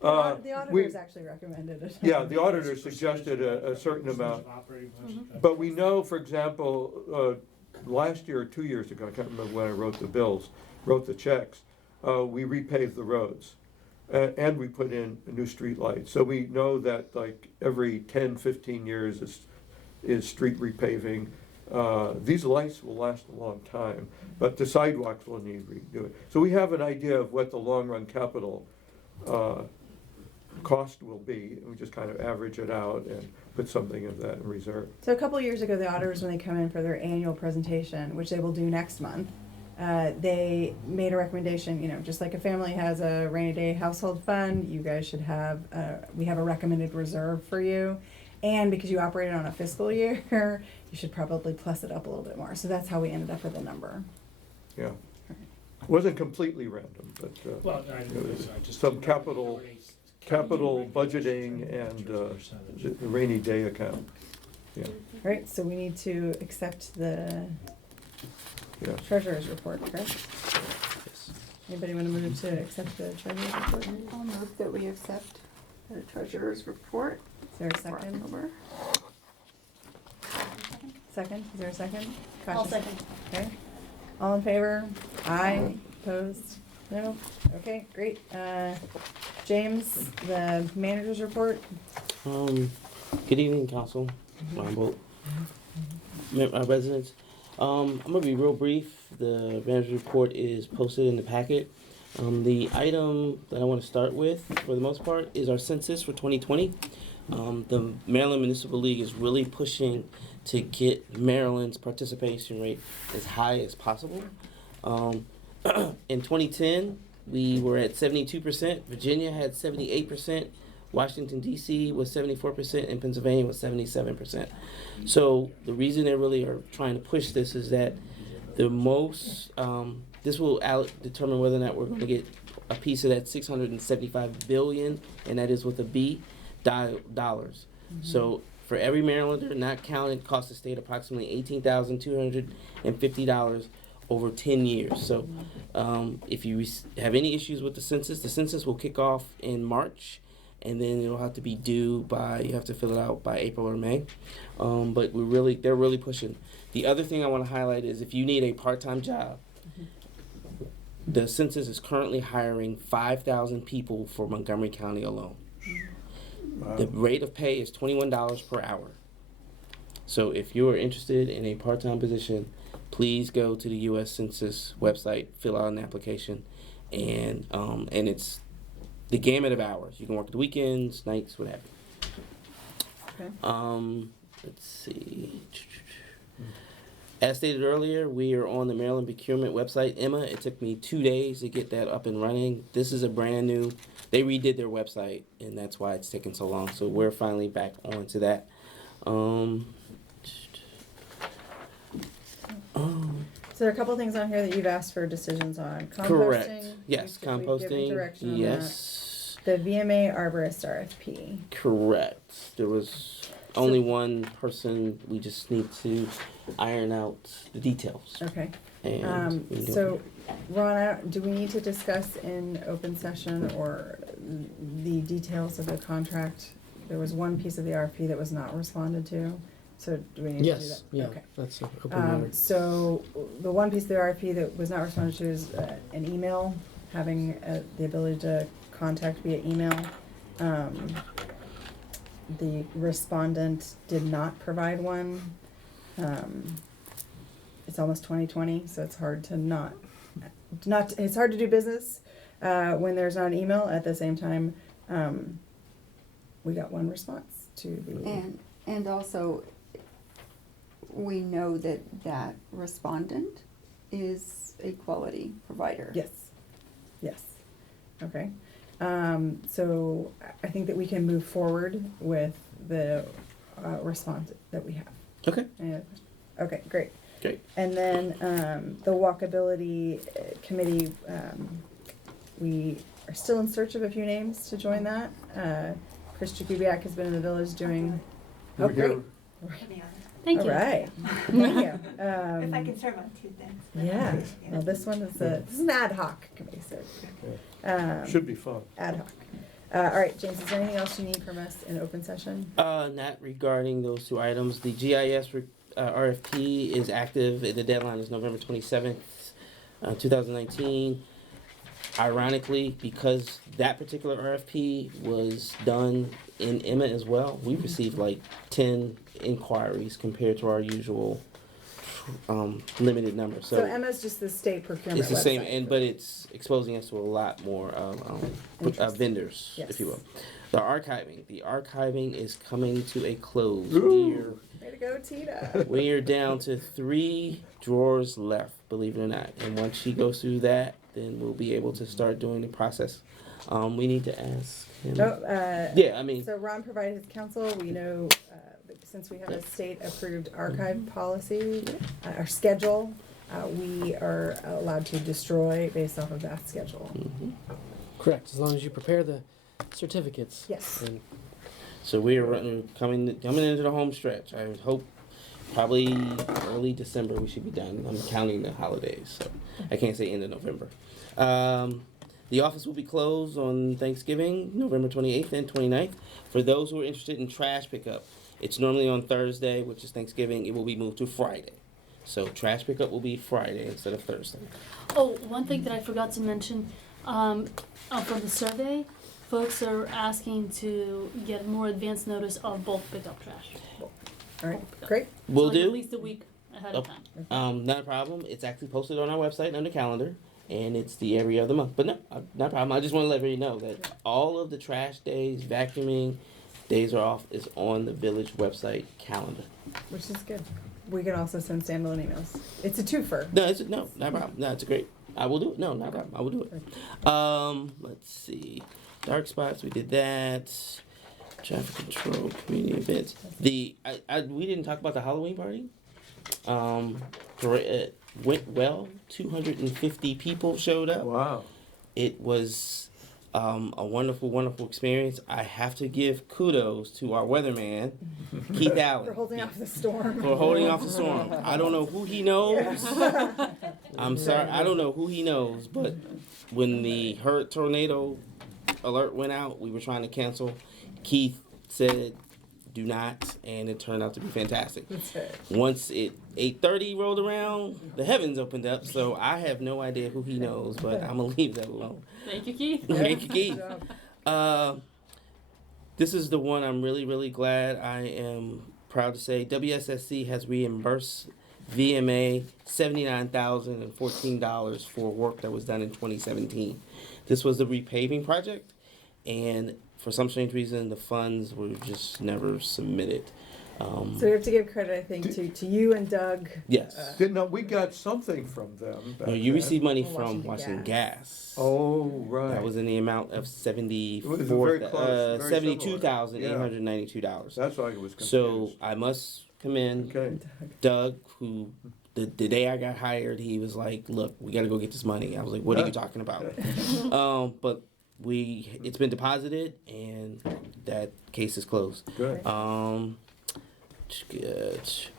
The auditors actually recommended it. Yeah, the auditor suggested a certain amount. Operating budget? But we know, for example, last year or 2 years ago, I can't remember when I wrote the checks, we repaved the roads. And we put in new street lights. So we know that like every 10, 15 years is street repaving. These lights will last a long time, but the sidewalks will need redoing. So we have an idea of what the long-run capital cost will be, and we just kind of average it out and put something of that in reserve. So a couple of years ago, the auditors, when they come in for their annual presentation, which they will do next month, they made a recommendation, just like a family has a rainy day household fund, you guys should have, we have a recommended reserve for you. And because you operated on a fiscal year, you should probably plus it up a little bit more. So that's how we ended up with the number. Yeah. It wasn't completely random, but Well, I just. some capital budgeting and the rainy day account. Yeah. All right, so we need to accept the Yeah. treasurer's report, correct? Yes. Anybody want to move to accept the treasurer's report? I'll move that we accept the treasurer's report Is there a for second? October. Second, is there a second? I'll Kasia? second. Okay, all in favor? Aye, opposed? No? Okay, great. James, the manager's report? Good evening, Council, Ron Bolt, residents. I'm gonna be real brief. The manager's report is posted in the packet. The item that I want to start with, for the most part, is our census for 2020. The Maryland Municipal League is really pushing to get Maryland's participation rate as high as possible. In 2010, we were at 72%. Virginia had 78%. Washington, D.C. was 74%, and Pennsylvania was 77%. So the reason they really are trying to push this is that the most, this will determine whether or not we're going to get a piece of that $675 billion, and that is with a B, dollars. So for every Marylander not counted, cost the state approximately $18,250 over 10 years. So if you have any issues with the census will kick off in March, and then it'll have to be due by, you have to fill it out by April or May. But they're really pushing. The other thing I want to highlight is if you need a part-time job, the census is currently hiring 5,000 people for Montgomery County alone. Wow. The rate of pay is $21 per hour. So if you're interested in a part-time position, please go to the U.S. Census website, fill out an application, and it's the gamut of hours. You can work the weekends, nights, whatever. Okay. Let's see. As stated earlier, we are on the Maryland Procurement website. Emma, it took me 2 days to get that up and running. This is a brand new, they redid their website, and that's why it's taken so long. So we're finally back onto that. So there are a couple things on here that you've asked for decisions on. Composting. Correct. Yes, we've given composting. direction on Yes. that. The VMA arborist RFP. Correct. There was only one person. We just need to iron out the details. Okay. And we can go So, Ron, do we need to discuss in open session or the details of the contract? There was one piece of the RFP that was not responded to. So do we need to do that? Yes, yeah, Okay. that's an open matter. So the one piece of the RFP that was not responded to is an email, having the ability to contact via email. The respondent did not provide one. It's almost 2020, so it's hard to it's hard to do business when there's not an email. At the same time, we got one response to the. And also, we know that respondent is a quality provider. Yes, yes, okay. So I think that we can move forward with the response that we have. Okay. Any other questions? Okay, great. Great. And then the walkability committee, we are still in search of a few names to join that. Chris Jakubiak has been in the village doing. Oh, We're here. great. Put me on. Thank you. All right. Thank you. If I can serve on two things. Yeah. Well, this one is this is an ad hoc committee, so Should be fun. ad hoc. All right, James. Is there anything else you need from us in open session? Not regarding those two items. The GIS RFP is active. The deadline is November 27th, 2019. Ironically, because that particular RFP was done in Emma as well, we received like 10 inquiries compared to our usual limited number. So Emma's just the state procurement. It's the same, website. but it's exposing us to a lot more Interesting. vendors, Yes. if you will. The archiving is coming to a close. Ooh. Way to go, Tita. We're down to 3 drawers left, believe it or not. And once she goes through that, then we'll be able to start doing the process. We need to ask him. Yeah, I mean, So Ron provided his counsel. We know since we have a state-approved archive policy, our schedule, we are allowed to destroy based off of that schedule. Correct, as long as you prepare the certificates. Yes. And so we are coming into the home stretch. I would hope probably early December we should be done. I'm counting the holidays, so I can't say end of November. The office will be closed on Thanksgiving, November 28th and 29th. For those who are interested in trash pickup, it's normally on Thursday, which is Thanksgiving. It will be moved to Friday. So trash pickup will be Friday instead of Thursday. Oh, one thing that I forgot to mention, from the survey, folks are asking to get more advance notice of bulk pickup trash. All right, great. Will Like do. At least a week ahead of time. Not a problem. It's actually posted on our website under calendar, and it's the every other month. But no, not a problem. I just want to let everybody know that all of the trash days, vacuuming days are off is on the village website calendar. Which is good. We can also send standalone emails. It's a twofer. No, not a problem. No, it's great. I will do it. No, not a problem. I will do it. Let's see. Dark spots, we did that. Traffic control, community events. We didn't talk about the Halloween party. It went well. 250 people showed up. Wow. It was a wonderful, wonderful experience. I have to give kudos to our weatherman, Keith Allen. For holding off the storm. For holding off the storm. I don't know who he knows. I'm sorry, I don't know who he knows, but when the tornado alert went out, we were trying to cancel. Keith said, do not, and it turned out to be fantastic. That's fair. Once 8:30 rolled around, the heavens opened up, so I have no idea who he knows, but I'm gonna leave that alone. Thank you, Keith. Thank you, Keith. Good job. This is the one I'm really, really glad. I am proud to say WSSC has reimbursed VMA $79,014 for work that was done in 2017. This was the repaving project, and for some strange reason, the funds were just never submitted. So we have to give credit, I think, to you and Doug. Yes. We got something from them back No, you then. received money Oh, from Washington Washington Gas. Oh, right. That was in the amount of It was very close, very $72,892. That's why I was confused. So I must commend Okay. Doug, who the day I got hired, he was like, "Look, we got to go get this money." I was like, "What are you talking about?" But it's been deposited, and that case is closed. Good.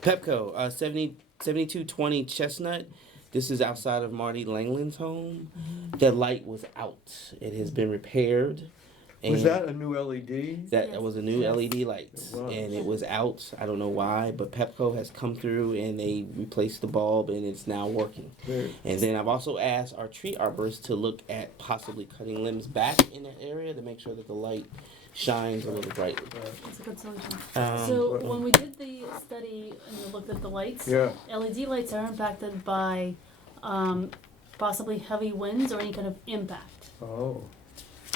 Pepco, 7220 Chestnut. This is outside of Marty Langland's home. The light was out. It has been repaired. Was and that a new LED? That was a new LED light, It was. and it was out. I don't know why, but Pepco has come through and they replaced the bulb, and it's now working. Very- And then I've also asked our tree arborist to look at possibly cutting limbs back in that area to make sure that the light shines a little brightly. That's a good solution. Um, So when we did the study and we looked at the lights, Yeah. LED lights are impacted by possibly heavy winds or any kind of impact, Oh.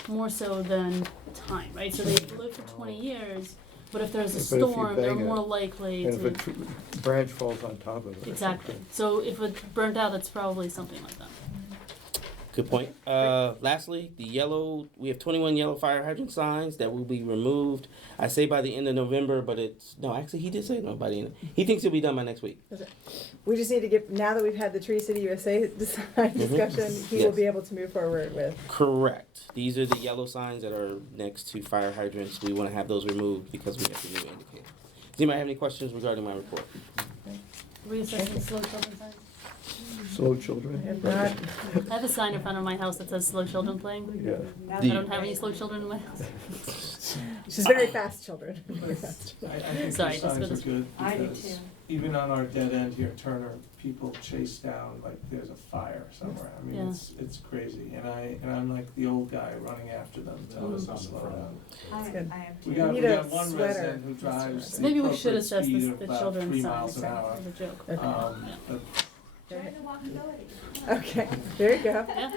more so than time, right? So they live for 20 years, but if there's a But if you storm, they're bang it, more likely And if a to. branch falls on top of it. or Exactly. something. So if it's burnt out, it's probably something like that. Good point. Lastly, we have 21 yellow fire hydrant signs that will be removed. I say by the end of November, but he did say no by the end. He thinks it'll be done by next week. We just need to get, now that we've had the Tree City USA discussion, he will Yes. be able to move forward with. Correct. These are the yellow signs that are next to fire hydrants. We want to have those removed because we have the new indicator. Does anybody have any questions regarding my report? Reassessing slow children signs. Slow children. If not, I have a sign in front of my house that says slow children playing. Yeah. I don't have any slow children in my house. she's very fast, children. Very fast. I think Sorry, the just for signs are this- good I do because too. even on our dead end here, Turner, people chase down like there's a fire somewhere. I mean, Yeah. it's crazy, and I'm like the old guy running after them, telling them to slow down. I good. I have We two. got need a one sweater. resident who drives So the maybe we should appropriate assess speed the of about children's 3 signs miles an hour. as a joke. But Join the walkability. Okay, there you go. Yeah.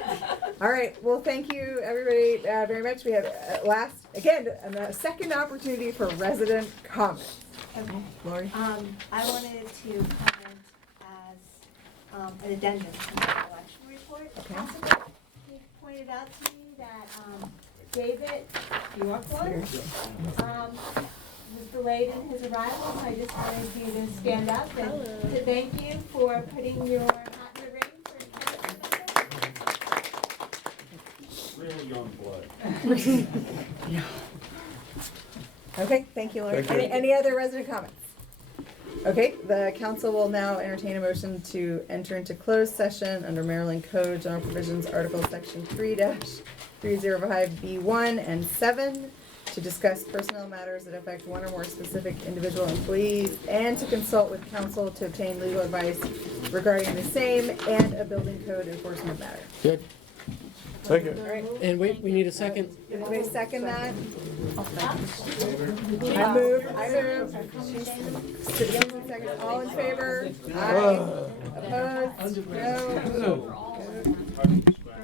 All right, well, thank you, everybody, very much. We have a second opportunity for resident comments. Okay. Lori? I wanted to comment as an addendum to the election report. Okay. Possibly, he pointed out to me that David Yorkwood was delayed in his arrival, so I just wanted you to stand up and to thank you for putting your hat in the ring for Real young blood. Okay, thank you, Lori. Thank you. Any other resident comments? Okay, the council will now entertain a motion to enter into closed session under Maryland Code General Provisions, Article Section 3-305B1 and 7, to discuss personnel matters that affect one or more specific individual employees, and to consult with counsel to obtain legal advice regarding the same and a building code enforcement matter. Good. Thank you. All right, And wait, we need a second. anybody second that? I move. Citizen second, all in favor? Aye. Opposed? No?